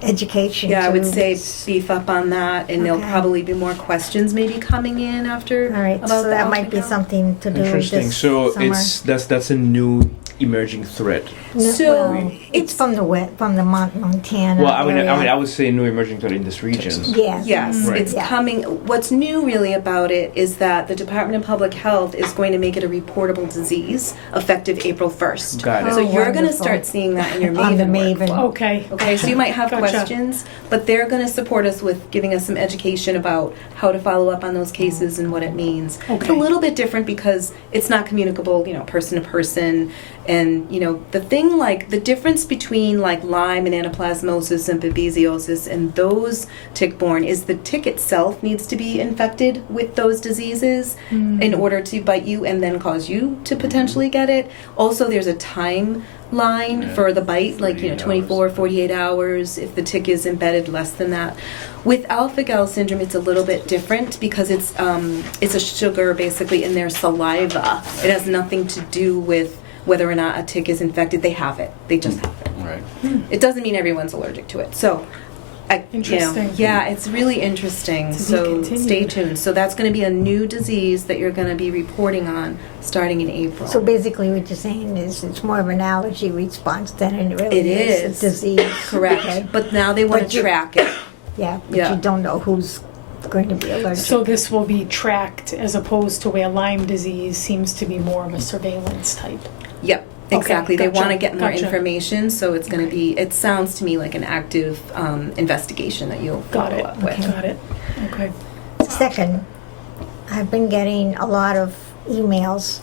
education. Yeah, I would too. say beef up on that, and there'll Okay. probably be more questions maybe coming in after. All right, about so the that might be alpha-gal. something to do Interesting. this So summer. that's a new emerging threat. No, So, well, it's from the Montana. Well, I mean, area. I would say new emerging threat in this region. Yes. Yes, Right. it's Yeah. coming. What's new really about it is that the Department of Public Health is going to make it a reportable disease effective April 1st. Got it. So Oh, you're going to wonderful. start seeing that in your Maven On the Maven. workflow. Okay. Okay, so you might have Gotcha. questions, but they're going to support us with giving us some education about how to follow up on those cases and what it means. It's a Okay. little bit different because it's not communicable, person to person. And, the thing the difference between like Lyme and anaplasmosis and babesiosis and those tick-borne is the tick itself needs to be infected with those diseases in order to bite you and then cause you to potentially get it. Also, there's a timeline Yeah. for the bite, like, 48 24, hours. 48 hours if the tick is embedded less than that. With alpha-gal syndrome, it's a little bit different because it's a sugar basically in their saliva. It has nothing to do with whether or not a tick is infected. They have it. They just have it. Right. It doesn't mean everyone's allergic to it. So, Interesting. yeah, it's really interesting. To be So continued. stay tuned. So that's going to be a new disease that you're going to be reporting on starting in April. So basically what you're saying is it's more of an allergy response than it really It is is. a disease. Correct. Okay. But now they want But to you- track it. Yeah, but Yeah. you don't know who's going to be allergic. So this will be tracked as opposed to where Lyme disease seems to be more of a surveillance type. Yep, Okay, exactly. They gotcha, want to get more gotcha. information, so it's going to be, it sounds to me like an active investigation that you'll Got follow it. up with. Okay. Got it. Okay. Second, I've been getting a lot of emails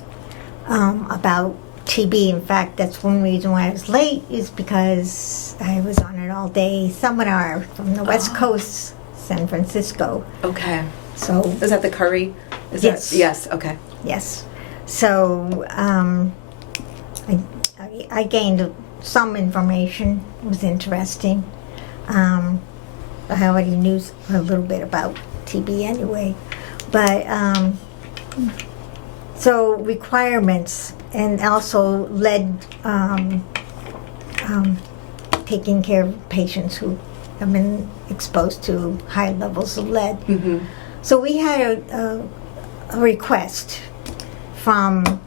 about TB. In fact, that's one reason why I was late is because I was on an all-day seminar from the West Coast, San Francisco. Okay. So, Is that the curry? Is Yes. That, yes, okay. yes. So, I gained some information. It was interesting. I already knew a little bit about TB anyway. But, so requirements and also lead, taking care of patients who have been exposed to high levels of lead. Mm-hmm. So we had a request from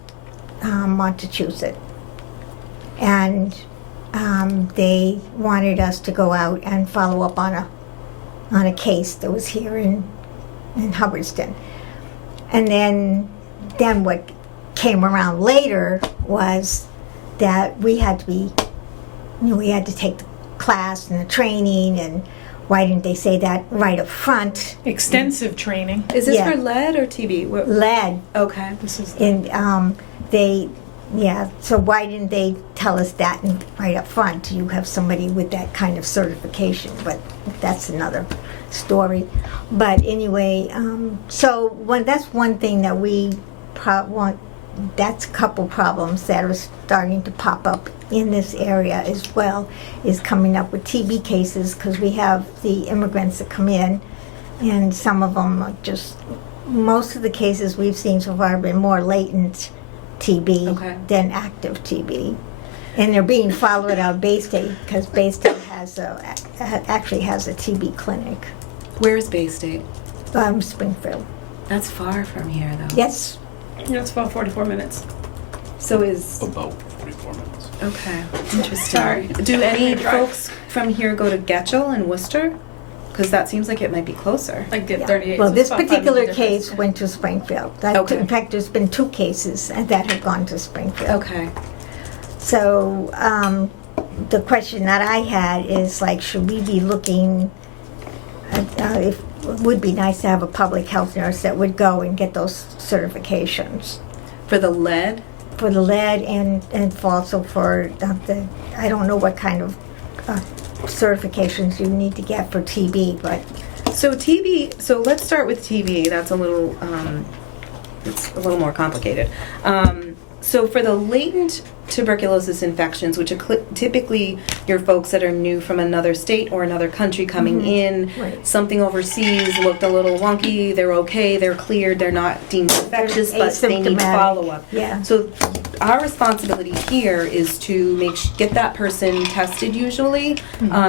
Montechusett, and they wanted us to go out and follow up on a case that was here in Hubbardston. And then what came around later was that we had to take the class and the training, and why didn't they say that right up front? Extensive training. Is this Yeah. for lead or TB? Lead. Okay. This is And so why didn't they tell us that right up front? You have somebody with that kind of certification, but that's another story. But anyway, so that's one thing that we want. That's a couple problems that are starting to pop up in this area as well, is coming up with TB cases, because we have the immigrants that come in, and some of them are most of the cases we've seen so far have been more latent TB Okay. than active TB. And they're being followed out of Bay State, because Bay State actually has a TB clinic, Where is Bay State? Springfield. That's far from here, though. Yes, It's about 44 minutes. So is About 44 minutes. okay. Interesting. Sorry. Do any Drive. folks from here go to Getchell and Worcester? Because that seems like it might be closer. Like get yeah. 38. Well, so this it's about 5 particular minute difference. case went to Springfield. Okay. In fact, there's been 2 cases that have gone to Springfield. Okay. So, the question that I had is like, should we be looking it would be nice to have a public health nurse that would go and get those certifications For the lead? for the lead and also for I don't know what kind of certifications you need to get for TB, but So TB, so let's start with TB. That's a little, it's a little more complicated. So for the latent tuberculosis infections, which are typically your folks that are new from another state or another country coming in, Right. something overseas looked a little wonky, they're okay, they're cleared, they're not deemed infectious, but they need asymptomatic. follow-up. Yeah. So our responsibility here is to get that person tested usually.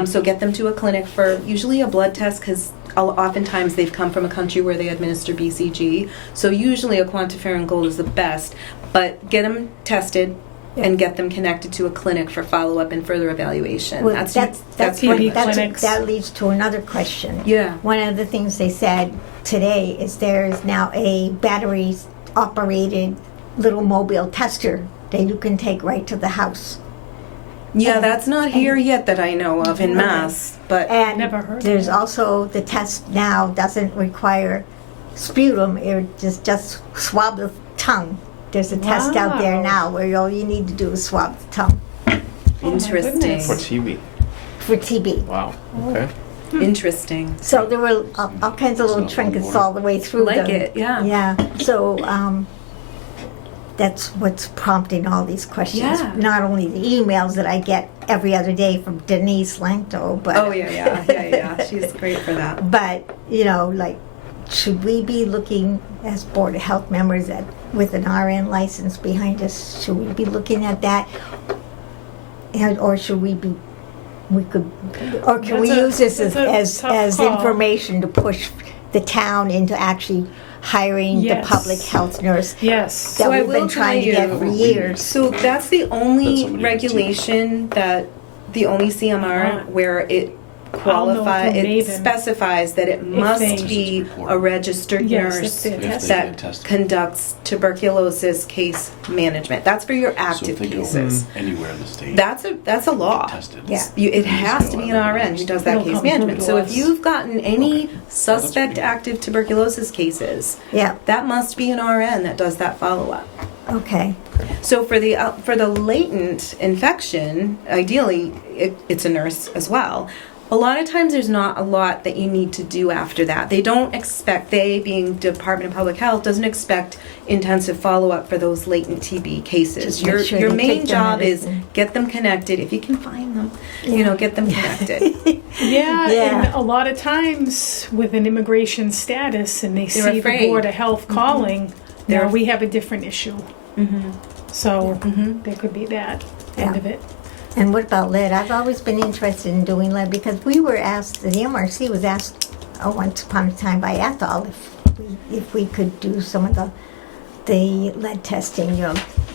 So get them to a clinic for usually a blood test, because oftentimes they've come from a country where they administer BCG. So usually a quantiferin gold is the best, but get them tested and get them connected to a clinic for follow-up and further evaluation. well, that's TB pretty much. clinics. that leads to another question. Yeah. One of the things they said today is there is now a battery-operated little mobile tester that you can take right to the house. Yeah, that's not here yet that I know of in Mass, but And Never heard of there's that. also, the test now doesn't require sputum, it just swab the tongue. There's a test out there Wow. now where all you need to do is swab the tongue interesting. goodness. For TB. for TB. Wow. Okay. Interesting. So there were all kinds of little It's not trinkets one more. all the way through. Like them. it, yeah. Yeah. So that's what's prompting all these questions. Yeah. Not only the emails that I get every other day from Denise Langto, but Oh yeah. She's great for that. but you know, like, should we be looking as Board of Health members with an RN license behind us? Should we be looking at that, or should we be? Or can we use this That's a as tough call. information to push the town into actually hiring Yes. the public health nurse Yes. that So I we've been will trying to tell get you- for years? So that's the That only somebody regulation the only CMR Wow. where it I'll know qualifies, through it Maven. specifies that it must they- be a registered Yes, if nurse they're If they've tested. been that tested. conducts tuberculosis case management. That's for your So active if they go cases. anywhere in the state, That's a law. tested. Yeah. It has to be an RN who does that It'll case come through management. to So if us. you've gotten any suspect pretty good. active tuberculosis cases, Yeah. that must be an RN that does that follow-up. Okay. So for the latent infection, ideally it's a nurse as well. A lot of times there's not a lot that you need to do after that. They don't expect, being Department of Public Health, doesn't expect intensive follow-up for those latent TB cases. Just make sure Your they main take their job is medicine. get them connected, if you can find them, Yeah. get them connected. Yeah, Yeah. and a lot of times with an immigration status and they They're see afraid. the Board of Health calling, They're- now we have a different issue. So there could be that end Yeah. of it. And what about lead? I've always been interested in doing lead because we were asked, the MRC was asked once upon a time by Athol if we could do some of the lead testing,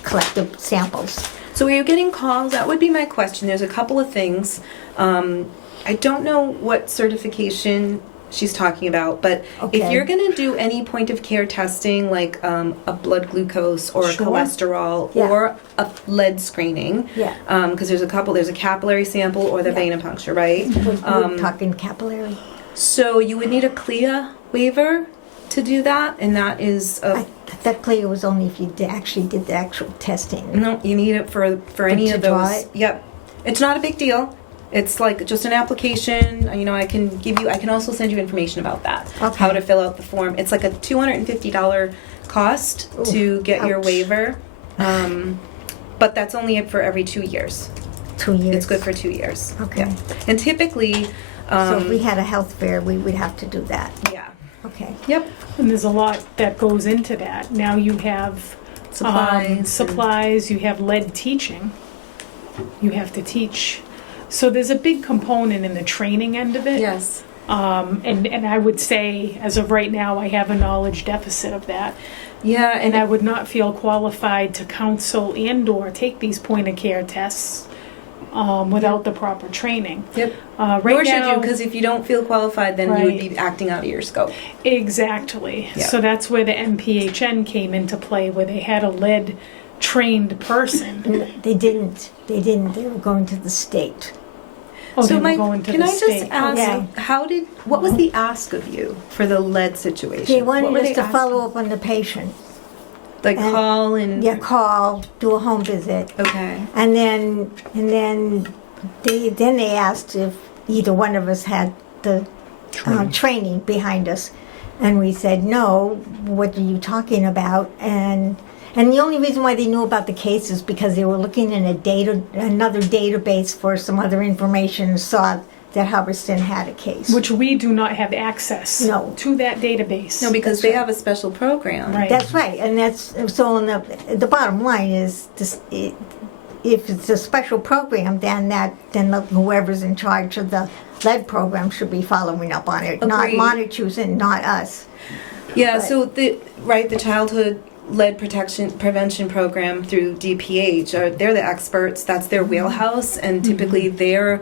collect the samples. So are you getting calls? That would be my question. There's a couple of things. I don't know what certification she's talking about, but if Okay. you're going to do any point of care testing, like a blood glucose or Sure. a cholesterol Yeah. or a lead screening, Yeah. because there's a capillary sample or the Yeah. venipuncture, right? We're talking capillary. So you would need a CLIA waiver to do that, and that is I thought clear was only if you actually did the actual testing. no, you need it for any to of draw those. it? Yep, it's not a big deal. It's like just an application. I can also send you information about that. Okay. How to fill out the form. It's like a $250 cost to get your ouch. waiver, but that's only for every 2 years. 2 years. It's good for 2 years. Okay. Yeah. And typically, So if we had a health fair, we would have to do that. yeah. Okay. Yep. And there's a lot that goes into that. Now you have Supplies. and- supplies, you have lead teaching. You have to teach. So there's a big component in the training end of it. Yes. And I would say, as of right now, I have a knowledge deficit of that. Yeah, And I would not feel qualified to counsel and/or take these point-of-care tests without the proper training. Yep. Right Nor should now, you, because if you don't feel qualified, then you would be acting out of your scope. exactly. Yeah. So that's where the MPHN came into play, where they had a lead-trained person. They didn't. They were going to the state. Oh, So they were Mike, going to can the I just state. ask, Okay. what was the ask of you for the lead situation? They What wanted were us to asking? follow up on the patient. Like and- call and. Yeah, call, do a home visit. Okay. And then they asked if either one of us had the training behind us. And we said, no, what are you talking about? And the only reason why they knew about the case is because they were looking in another database for some other information and saw that Hubbardston had a case. Which we do not have access No. to that database. No, because they have a special program. Right. That's right, and that's, so in the bottom line is, this, if it's a special program, then whoever's in charge of the lead program should be following up on it, not Agreed. Montechusett, not us. Yeah, Right. so the childhood lead prevention program through DPH, they're the experts, that's their wheelhouse, and typically they're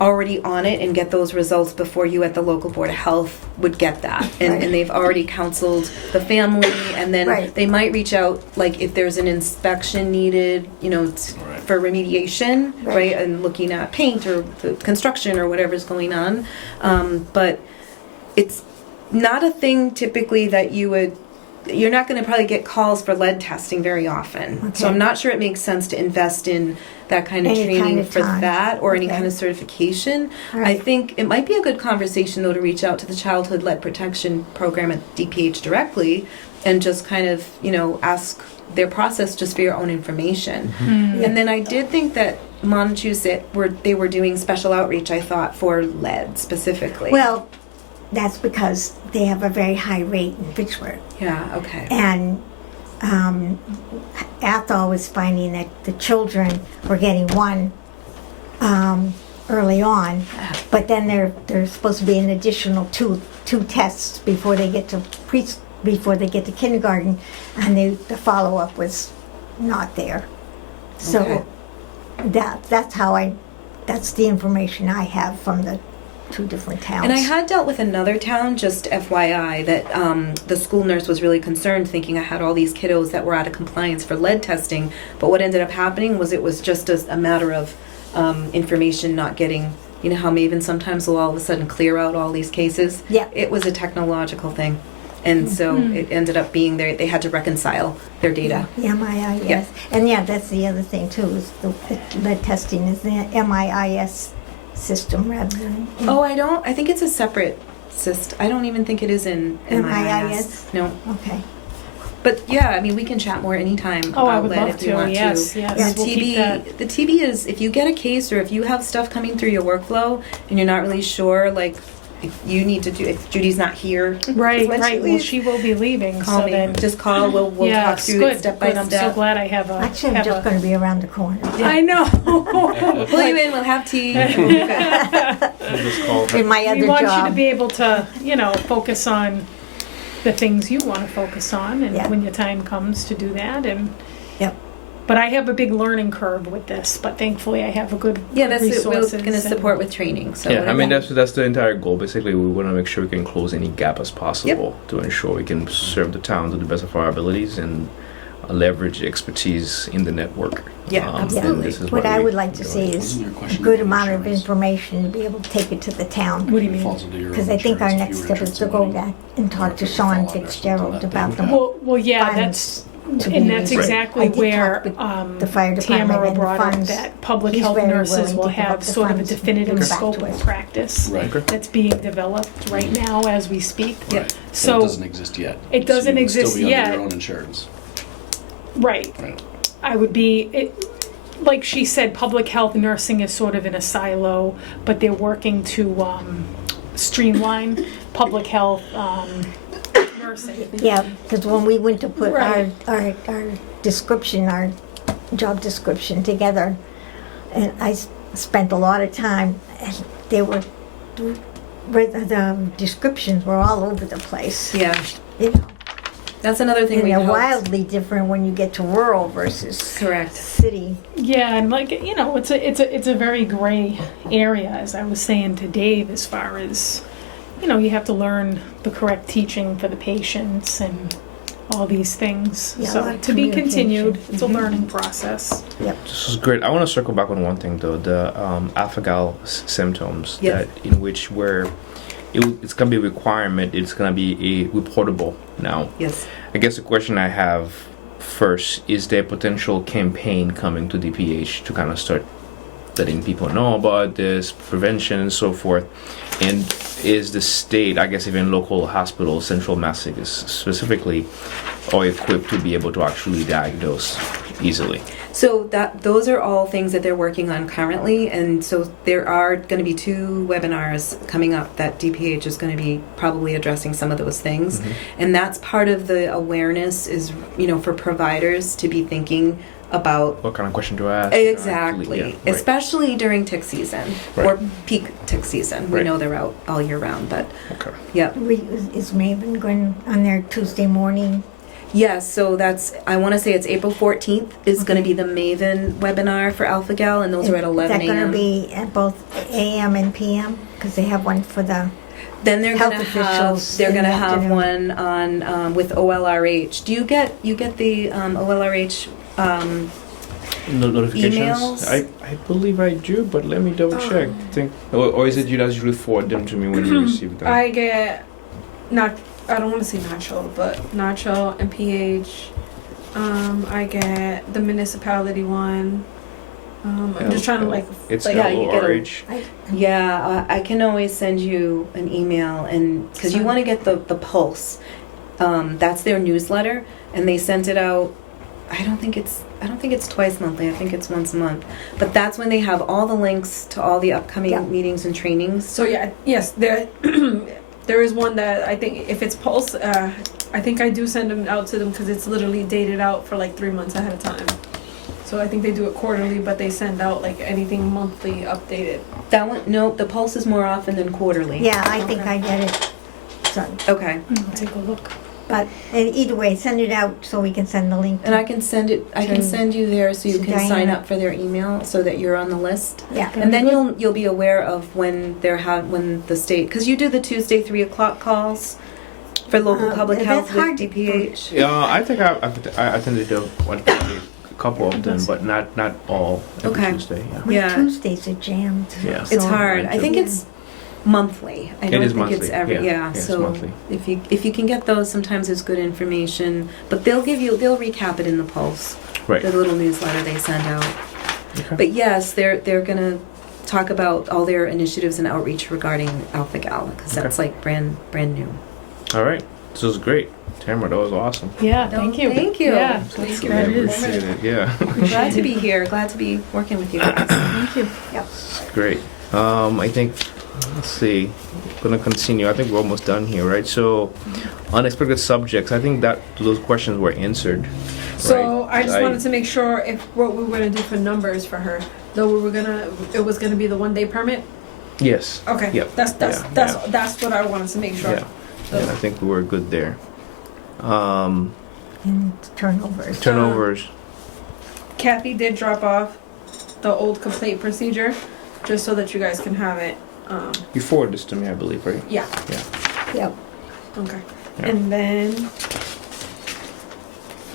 already on it and get those results before you at the local board of health would get that. And, Right. and they've already counseled the family, and then Right. they might reach out, like if there's an inspection needed, Right. for remediation, Right. right, and looking at paint or the construction or whatever's going on. But it's not a thing typically that you're not going to probably get calls for lead testing very often. So Okay. I'm not sure it makes sense to invest in that kind of Any training kind of for time. that or any Okay. kind of certification. I Right. think it might be a good conversation though to reach out to the Childhood Lead Protection Program at DPH directly and just kind of, ask their process just for your own information. Mm. And then I did think that Montechusett they were doing special outreach, I thought, for lead specifically. Well, that's because they have a very high rate in Fitchburg. yeah, okay. And Athol was finding that the children were getting one early on, but then there's supposed to be an additional two tests before they get to before they get to kindergarten, and the follow up was not there. So Okay. that's the information I have from the two different towns. And I had dealt with another town, just FYI, that the school nurse was really concerned, thinking I had all these kiddos that were out of compliance for lead testing. But what ended up happening was it was just a matter of information not getting, you know how Maven sometimes will all of a sudden clear out all these cases? Yeah. It was a technological thing. And so it ended up being they had to reconcile their data. The MIIS. Yeah. And yeah, that's the other thing too, is the lead testing is the MIIS system rather than. Oh, I think it's a separate system. I don't even think it is in MIIS. No. Okay. But yeah, I mean, we can chat more anytime Oh, I about would lead love if you to, want yes, to. yes. The We'll keep that. TB is if you get a case or if you have stuff coming through your workflow and you're not really sure, like if you need to do if Judy's not here, Right, when right. Well, leaves, she will be leaving, call so me. then. Just call. We'll Yes, talk through good, it step by good. I'm so step. glad I have a. Actually, I'm have just a- going to be around the corner. I know. Pull you in. We'll have tea. and we'll be good. We'll just call In my other We want you to job. be able to, focus on the things you want to focus on, and Yeah. when your time comes to do that, and. Yep. But I have a big learning curve with this, but thankfully I have a good Yeah, that's it. We're resources. going to and- support with training. So Yeah, I mean whatever. that's the entire goal. Basically, we want to make sure we can close any gap as possible to ensure we can serve the town to the best of our abilities and leverage expertise in the network. Yeah, and absolutely. this is What why I we would like to do see it. is Wasn't there a a question good about amount of insurance? information to be able to take it to the town. What do you mean? Falls into your Because own I think our insurance, next if step you is to insure go somebody. back and talk to Or if Sean they fall under something Fitzgerald like about that. the Well, yeah, funds to be and that's released. exactly I did where talk with the fire department Tamara and the brought up funds. that public He's health very nurses willing will to give up have the sort of a funds and definitive give it back scope to of us. practice Right. that's being developed right now as we speak. Right. So- it doesn't exist yet. It So doesn't you would still exist be yet. Under your own insurance. Right. Right. I would be, like she said, public health nursing is sort of in a silo, but they're working to streamline public health nursing. Yeah, because when we went to put Right. our description, our job description together, and I spent a lot of time, and the descriptions were all over the place. Yeah, You know, that's another thing and we they're hoped. wildly different when you get to rural versus Correct. city. Yeah, and it's a very gray area, as I was saying to Dave, as far as you have to learn the correct teaching for the patients and all these things. Yeah, a lot So of to be continued, communication. it's a learning process. Yep. This is great. I want to circle back on one thing though, the alpha-gal symptoms Yes. in which where it's going to be a requirement. It's going to be a reportable now. Yes. I guess the question I have first is there a potential campaign coming to DPH to kind of start letting people know about this prevention and so forth. And is the state, I guess even local hospitals, Central Mass specifically, are equipped to be able to actually diagnose easily? So those are all things that they're working on currently, and so there are going to be 2 webinars coming up that DPH is going to be probably addressing some of those things, and that's part of the awareness is, you know, for providers to be thinking about What kind of question to ask? exactly, Yeah, right. especially during tick season Right. or peak tick season. We Right. know they're out all year round, but Okay. yep. Is Maven going on their Tuesday morning? Yes, so that's, I want to say it's April 14th is going to be the Maven webinar for Alpha-Gal, and those are at 11 Is that going a.m. to be at both AM and PM? Because they have one for the, Then they're health gonna officials they're in gonna the have afternoon. one on with OLRH. Do you get the OLRH? Notifications? Emails? I believe I do, but let me double check. Think, or is it you that usually forward them to me when you receive them? I get I don't want to say Nacho, but Nacho and PH. I get the municipality one. I'm just trying to like It's yeah, you get a- LORH. Yeah, I can always send you an email, and because you want to get the pulse. That's their newsletter, and they sent it out. I don't think it's twice monthly. I think it's once a month. But that's when they have all the links to all the upcoming Yeah. meetings and trainings. So yeah, yes, there there is one that I think if it's Pulse, I think I do send them out to them because it's literally dated out for like 3 months ahead of time. So I think they do it quarterly, but they send out like anything monthly updated. That one, no, the pulse is more often than quarterly. yeah, I think Okay. I get it. So, Okay. I'll take a look. but either way, send it out so we can send the link. And I can send it. I can To- send you there so you to can sign Diana. up for their email so that you're on the list. Yeah. And then you'll be aware of when when the state, because you do the Tuesday 3:00 calls for local public that's health with hard to- DPH. Yeah, I think I attended a couple of them, but not all every Okay. Tuesday. Yeah. My Yeah. Tuesdays are jammed. Yeah. It's So- hard. I think Yeah. it's monthly. I It don't is think it's monthly, every. yeah. Yeah. Yeah, it's So monthly. if you can get those, sometimes it's good information. But they'll recap it in the Pulse, Right. the little newsletter they send out. Okay. But yes, they're gonna talk about all their initiatives and outreach regarding Alpha-Gal because that's like brand new. All right. This was great. Tamara, that was awesome. Yeah, No, thank you. thank you. Yeah, Thank you that very is. much. Appreciate it. Yeah. Glad to be here. Glad to be working with you guys. Thank you. Great. I think, let's see, gonna continue. I think we're almost done here, right? So, unexpected subjects. I think that those questions were answered. So right? I just wanted to make sure if what we were gonna do for numbers for her, though it was gonna be the 1-day permit. Yes. Okay. Yep. That's Yeah, that's what I wanted to make sure. Yeah. Yeah, I think we were good there. And turnovers. Turnovers. Kathy did drop off the old complaint procedure, just so that you guys can have it. You forwarded this to me, I believe, right? Yeah. Yep. Okay. Yeah. And then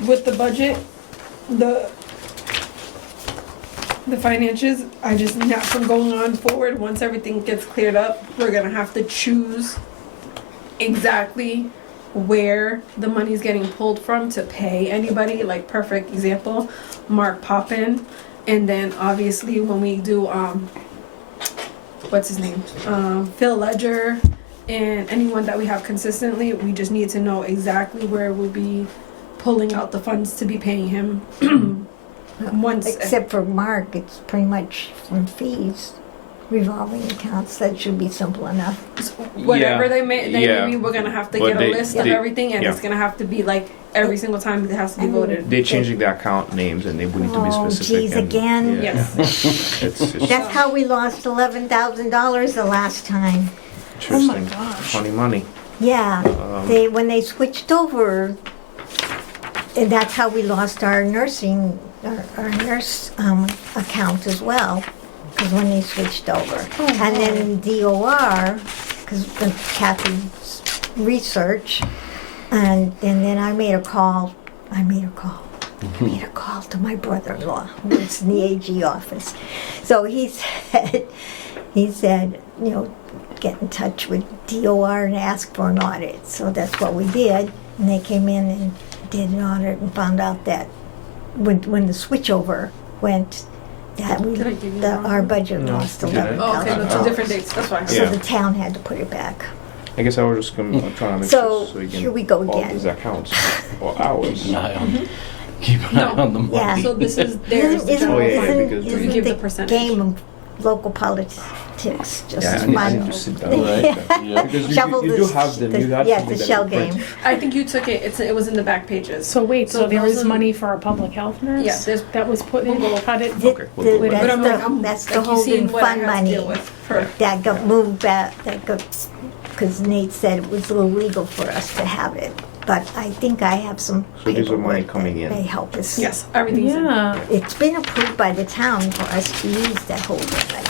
with the budget, the finances, I just not from going on forward. Once everything gets cleared up, we're gonna have to choose exactly where the money's getting pulled from to pay anybody. Like perfect example, Mark Poppin, and then obviously when we do what's his name, Phil Ledger, and anyone that we have consistently, we just need to know exactly where we'll be pulling out the funds to be paying him. Once Except for Mark, it's pretty much from fees, revolving accounts. That should be simple enough. whatever Yeah, they may yeah. be, we're gonna have to But get they- a list of they- everything, and yeah. it's gonna have to be like every single time it has to be voted. They're changing the account names and they would need to be Oh, specific. geez, and- again? Yeah. Yes. It's That's how we lost $11,000 the last time. Oh my interesting. gosh. Funny money. Yeah, when they switched over, and that's how we lost our nursing, our nurse account as well, because when they switched over. And then DOR, because Kathy's research, and then I made a call to my brother-in-law, who works in the AG office. So he said, you know, get in touch with DOR and ask for an audit. So that's what we did. And they came in and did an audit and found out that when the switchover went, that we, Did I give you the wrong our one? budget No, lost you didn't. $11,000. Oh, okay, that's two different dates, that's why. So Yeah. the town had to put it back. I guess I was just gonna, trying to make So, sure so you can. here we go all again. these accounts or hours. Keep an eye on, keep an eye No. on the money. Yeah. So this is theirs, the Isn't, Oh, yeah, general yeah, fund. because You isn't give the the percentage. game of local politics just Yeah, as I need fun? to sit down. Right. Yeah. Because Shovel you do the- have them. the- You had yeah, something the that shell you print. game. I think you took it, it was in the back pages. So wait, so So there those is are- money for a public health nurse? Yeah, there's- That was put in, We'll go- cut it? The- Okay, we'll the- do it. But I'm like, That's the like you holding seen what I fund have to money deal with for, that got moved back, that got, because Nate said it was illegal for us to have it. But I think I have some So these are money paperwork coming that in. may help us. yes, everything's in. Yeah, It's been approved by the town for us to use that holding money,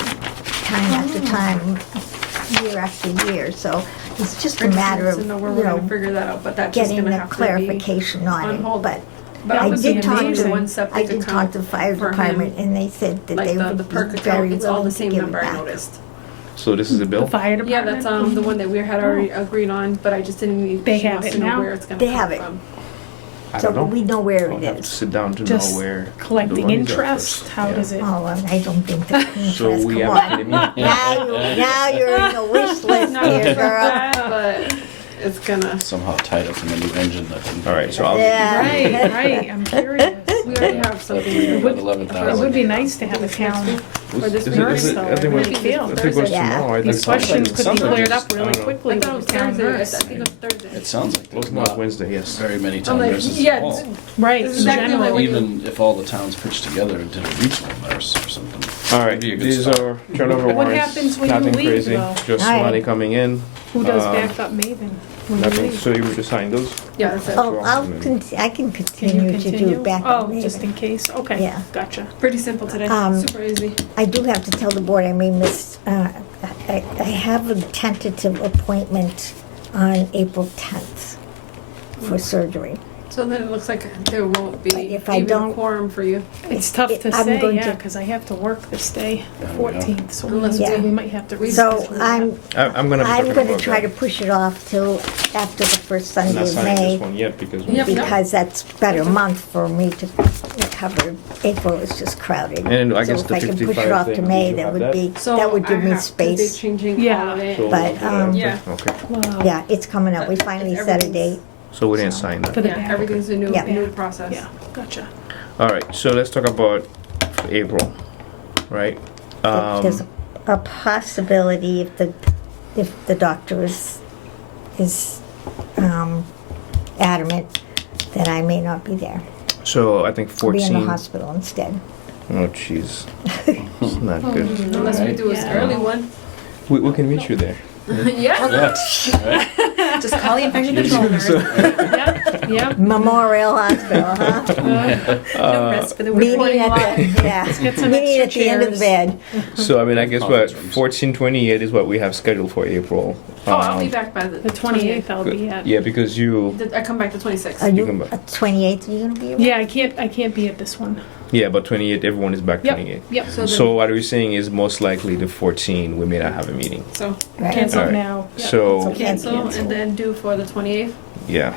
time after time, year after year. So it's just a matter of, So know where you we're gonna know, figure that out, but that's just getting gonna the have to be. clarification on on it. hold. But But That I would did be talk amazing. to, One septic I did talk account to the fire for him, department, and they said that Like they the would be perk very account, it's all willing the to same give it number I back. noticed. So this is the the bill? fire department? Yeah, that's the one that we had already agreed on, but I just didn't need, They she have wants it to know now? where it's gonna They come have it. from. I So don't know. we know where I'll it have to is. sit down to Just know where. collecting the monies are interest, first. how Yeah. does it? Oh, well, I don't think that So interest, we come have. on. Now you're in the wish list Not here, sure girl. that, but it's gonna, Somehow tied up in the new engine that didn't. All right, so I'll- Yeah. Right, right, I'm curious. we already have something. It would- About It 11,000. would be nice to have a town, For this Is it- nurse, is it- though. I think What we- do you feel? I think it was Yeah. tomorrow. I these think questions could be something cleared just- up really I don't know. quickly I thought it with was the town Thursday, nurse. I think it was Thursday. It sounds like Well, there's it's not not Wednesday, yes. very many I'm town like, nurses yeah, involved. Right, in Exactly general. like- Even if all the towns pitched together and did a regional nurse or something. All right, It'd be a good these start. are turnover What warrants. happens when you Nothing leave, crazy, though? just All right. money coming in. Who does Um, backup Maven when you Nothing, leave? so you were to sign those? Yeah, that's it. Oh, I I can Can you continue to do continue? backup. Oh, just in case, okay, Yeah. gotcha. Pretty simple today, Um, super easy. I do have to tell the board, I may miss, I have a tentative appointment on April 10th for surgery. So then it looks like there won't But be if I even a don't- quorum for you. It's tough to I'm say, going yeah, to- because I have to work this day, the Oh, yeah. 14th, so Unless we- we might have to reschedule So that. I'm gonna be I'm talking gonna about try to that. push it off till after the first I'm Sunday not of signing this May, one yet because. we- Yep. because that's better month for me to recover. April is just crowded. And then I guess So the if I can push 55 it off to thing, May, did you that have would that? be, So that would give I me have- 'cause they're space. changing Yeah. all of it. So But, we'll do that after. Yeah. Okay, Wow. Yeah, it's coming up. We That- finally it's set a everything's- date. so we didn't sign For that. the Yeah, back. everything's a new, Yeah. new process. Yeah, gotcha. All right, so let's talk about April, right? There's a possibility if the doctor is adamant that I may not be there. So I think I'll be in the 14. hospital instead. Oh, jeez. It's not good. Unless we do an Yeah. early one. We can meet you there. Yeah. Yeah. Just call the infection control nurse. Yeah, yeah. Memorial Hospital, huh? No rest for the Meeting reporting at lot. the, yeah, get some meeting extra at the end of the chairs. bed. So I mean, I guess what Conference rooms. 1428 is what we have scheduled for April. Oh, I'll be Um, back by The 28th I'll be at. Yeah, because you. I come back the 26th. Are You you, can buy- 28th, are you gonna be around? Yeah, I can't be at this one. Yeah, but 28, everyone is back Yep. 28. Yep, So then- So what we're saying is most likely the 14, we may not have a meeting. So Right. cancel Alright. now. Yep, So- it's okay. cancel and then do for the 28th. Yeah.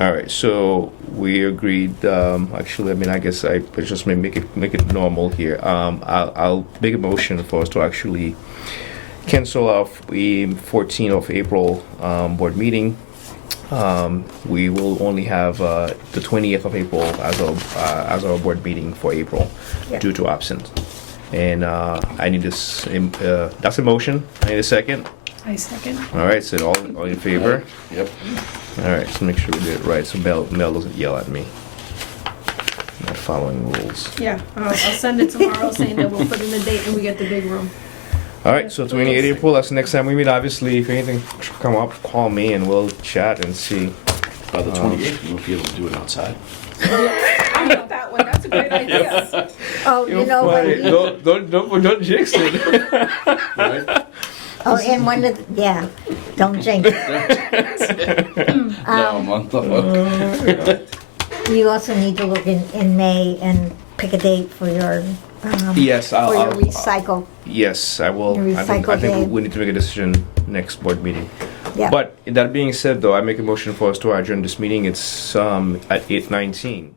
All right. So we agreed. Actually, I mean, I guess I just may make it normal here. I'll make a motion for us to actually cancel off the 14th of April board meeting. We will only have the 20th of April as our board meeting for April Yeah. due to absence. And I need this. That's a motion. I need a second. I second. All right. So all in favor? Yep. All right, so make sure we do it right so Mel doesn't yell at me. Not following rules. Yeah, I'll send it tomorrow saying that we'll put in the date and we get the big room. All right, so 28 April, that's the next time we meet. Obviously, if anything come up, call me and we'll chat and see. By the 28th, we'll be able to do it outside. I love that one. That's a great idea. Oh, you know what? Don't jinx it. Right? Oh, and one of, yeah, don't jinx it. Now a month off. You also need to look in May and pick a date for your, Yes, for your I'll recycle. yes, I will. Your I think recycle day. we need to make a decision next board meeting. Yeah. But that being said, though, I make a motion for us to adjourn this meeting. It's at 8:19.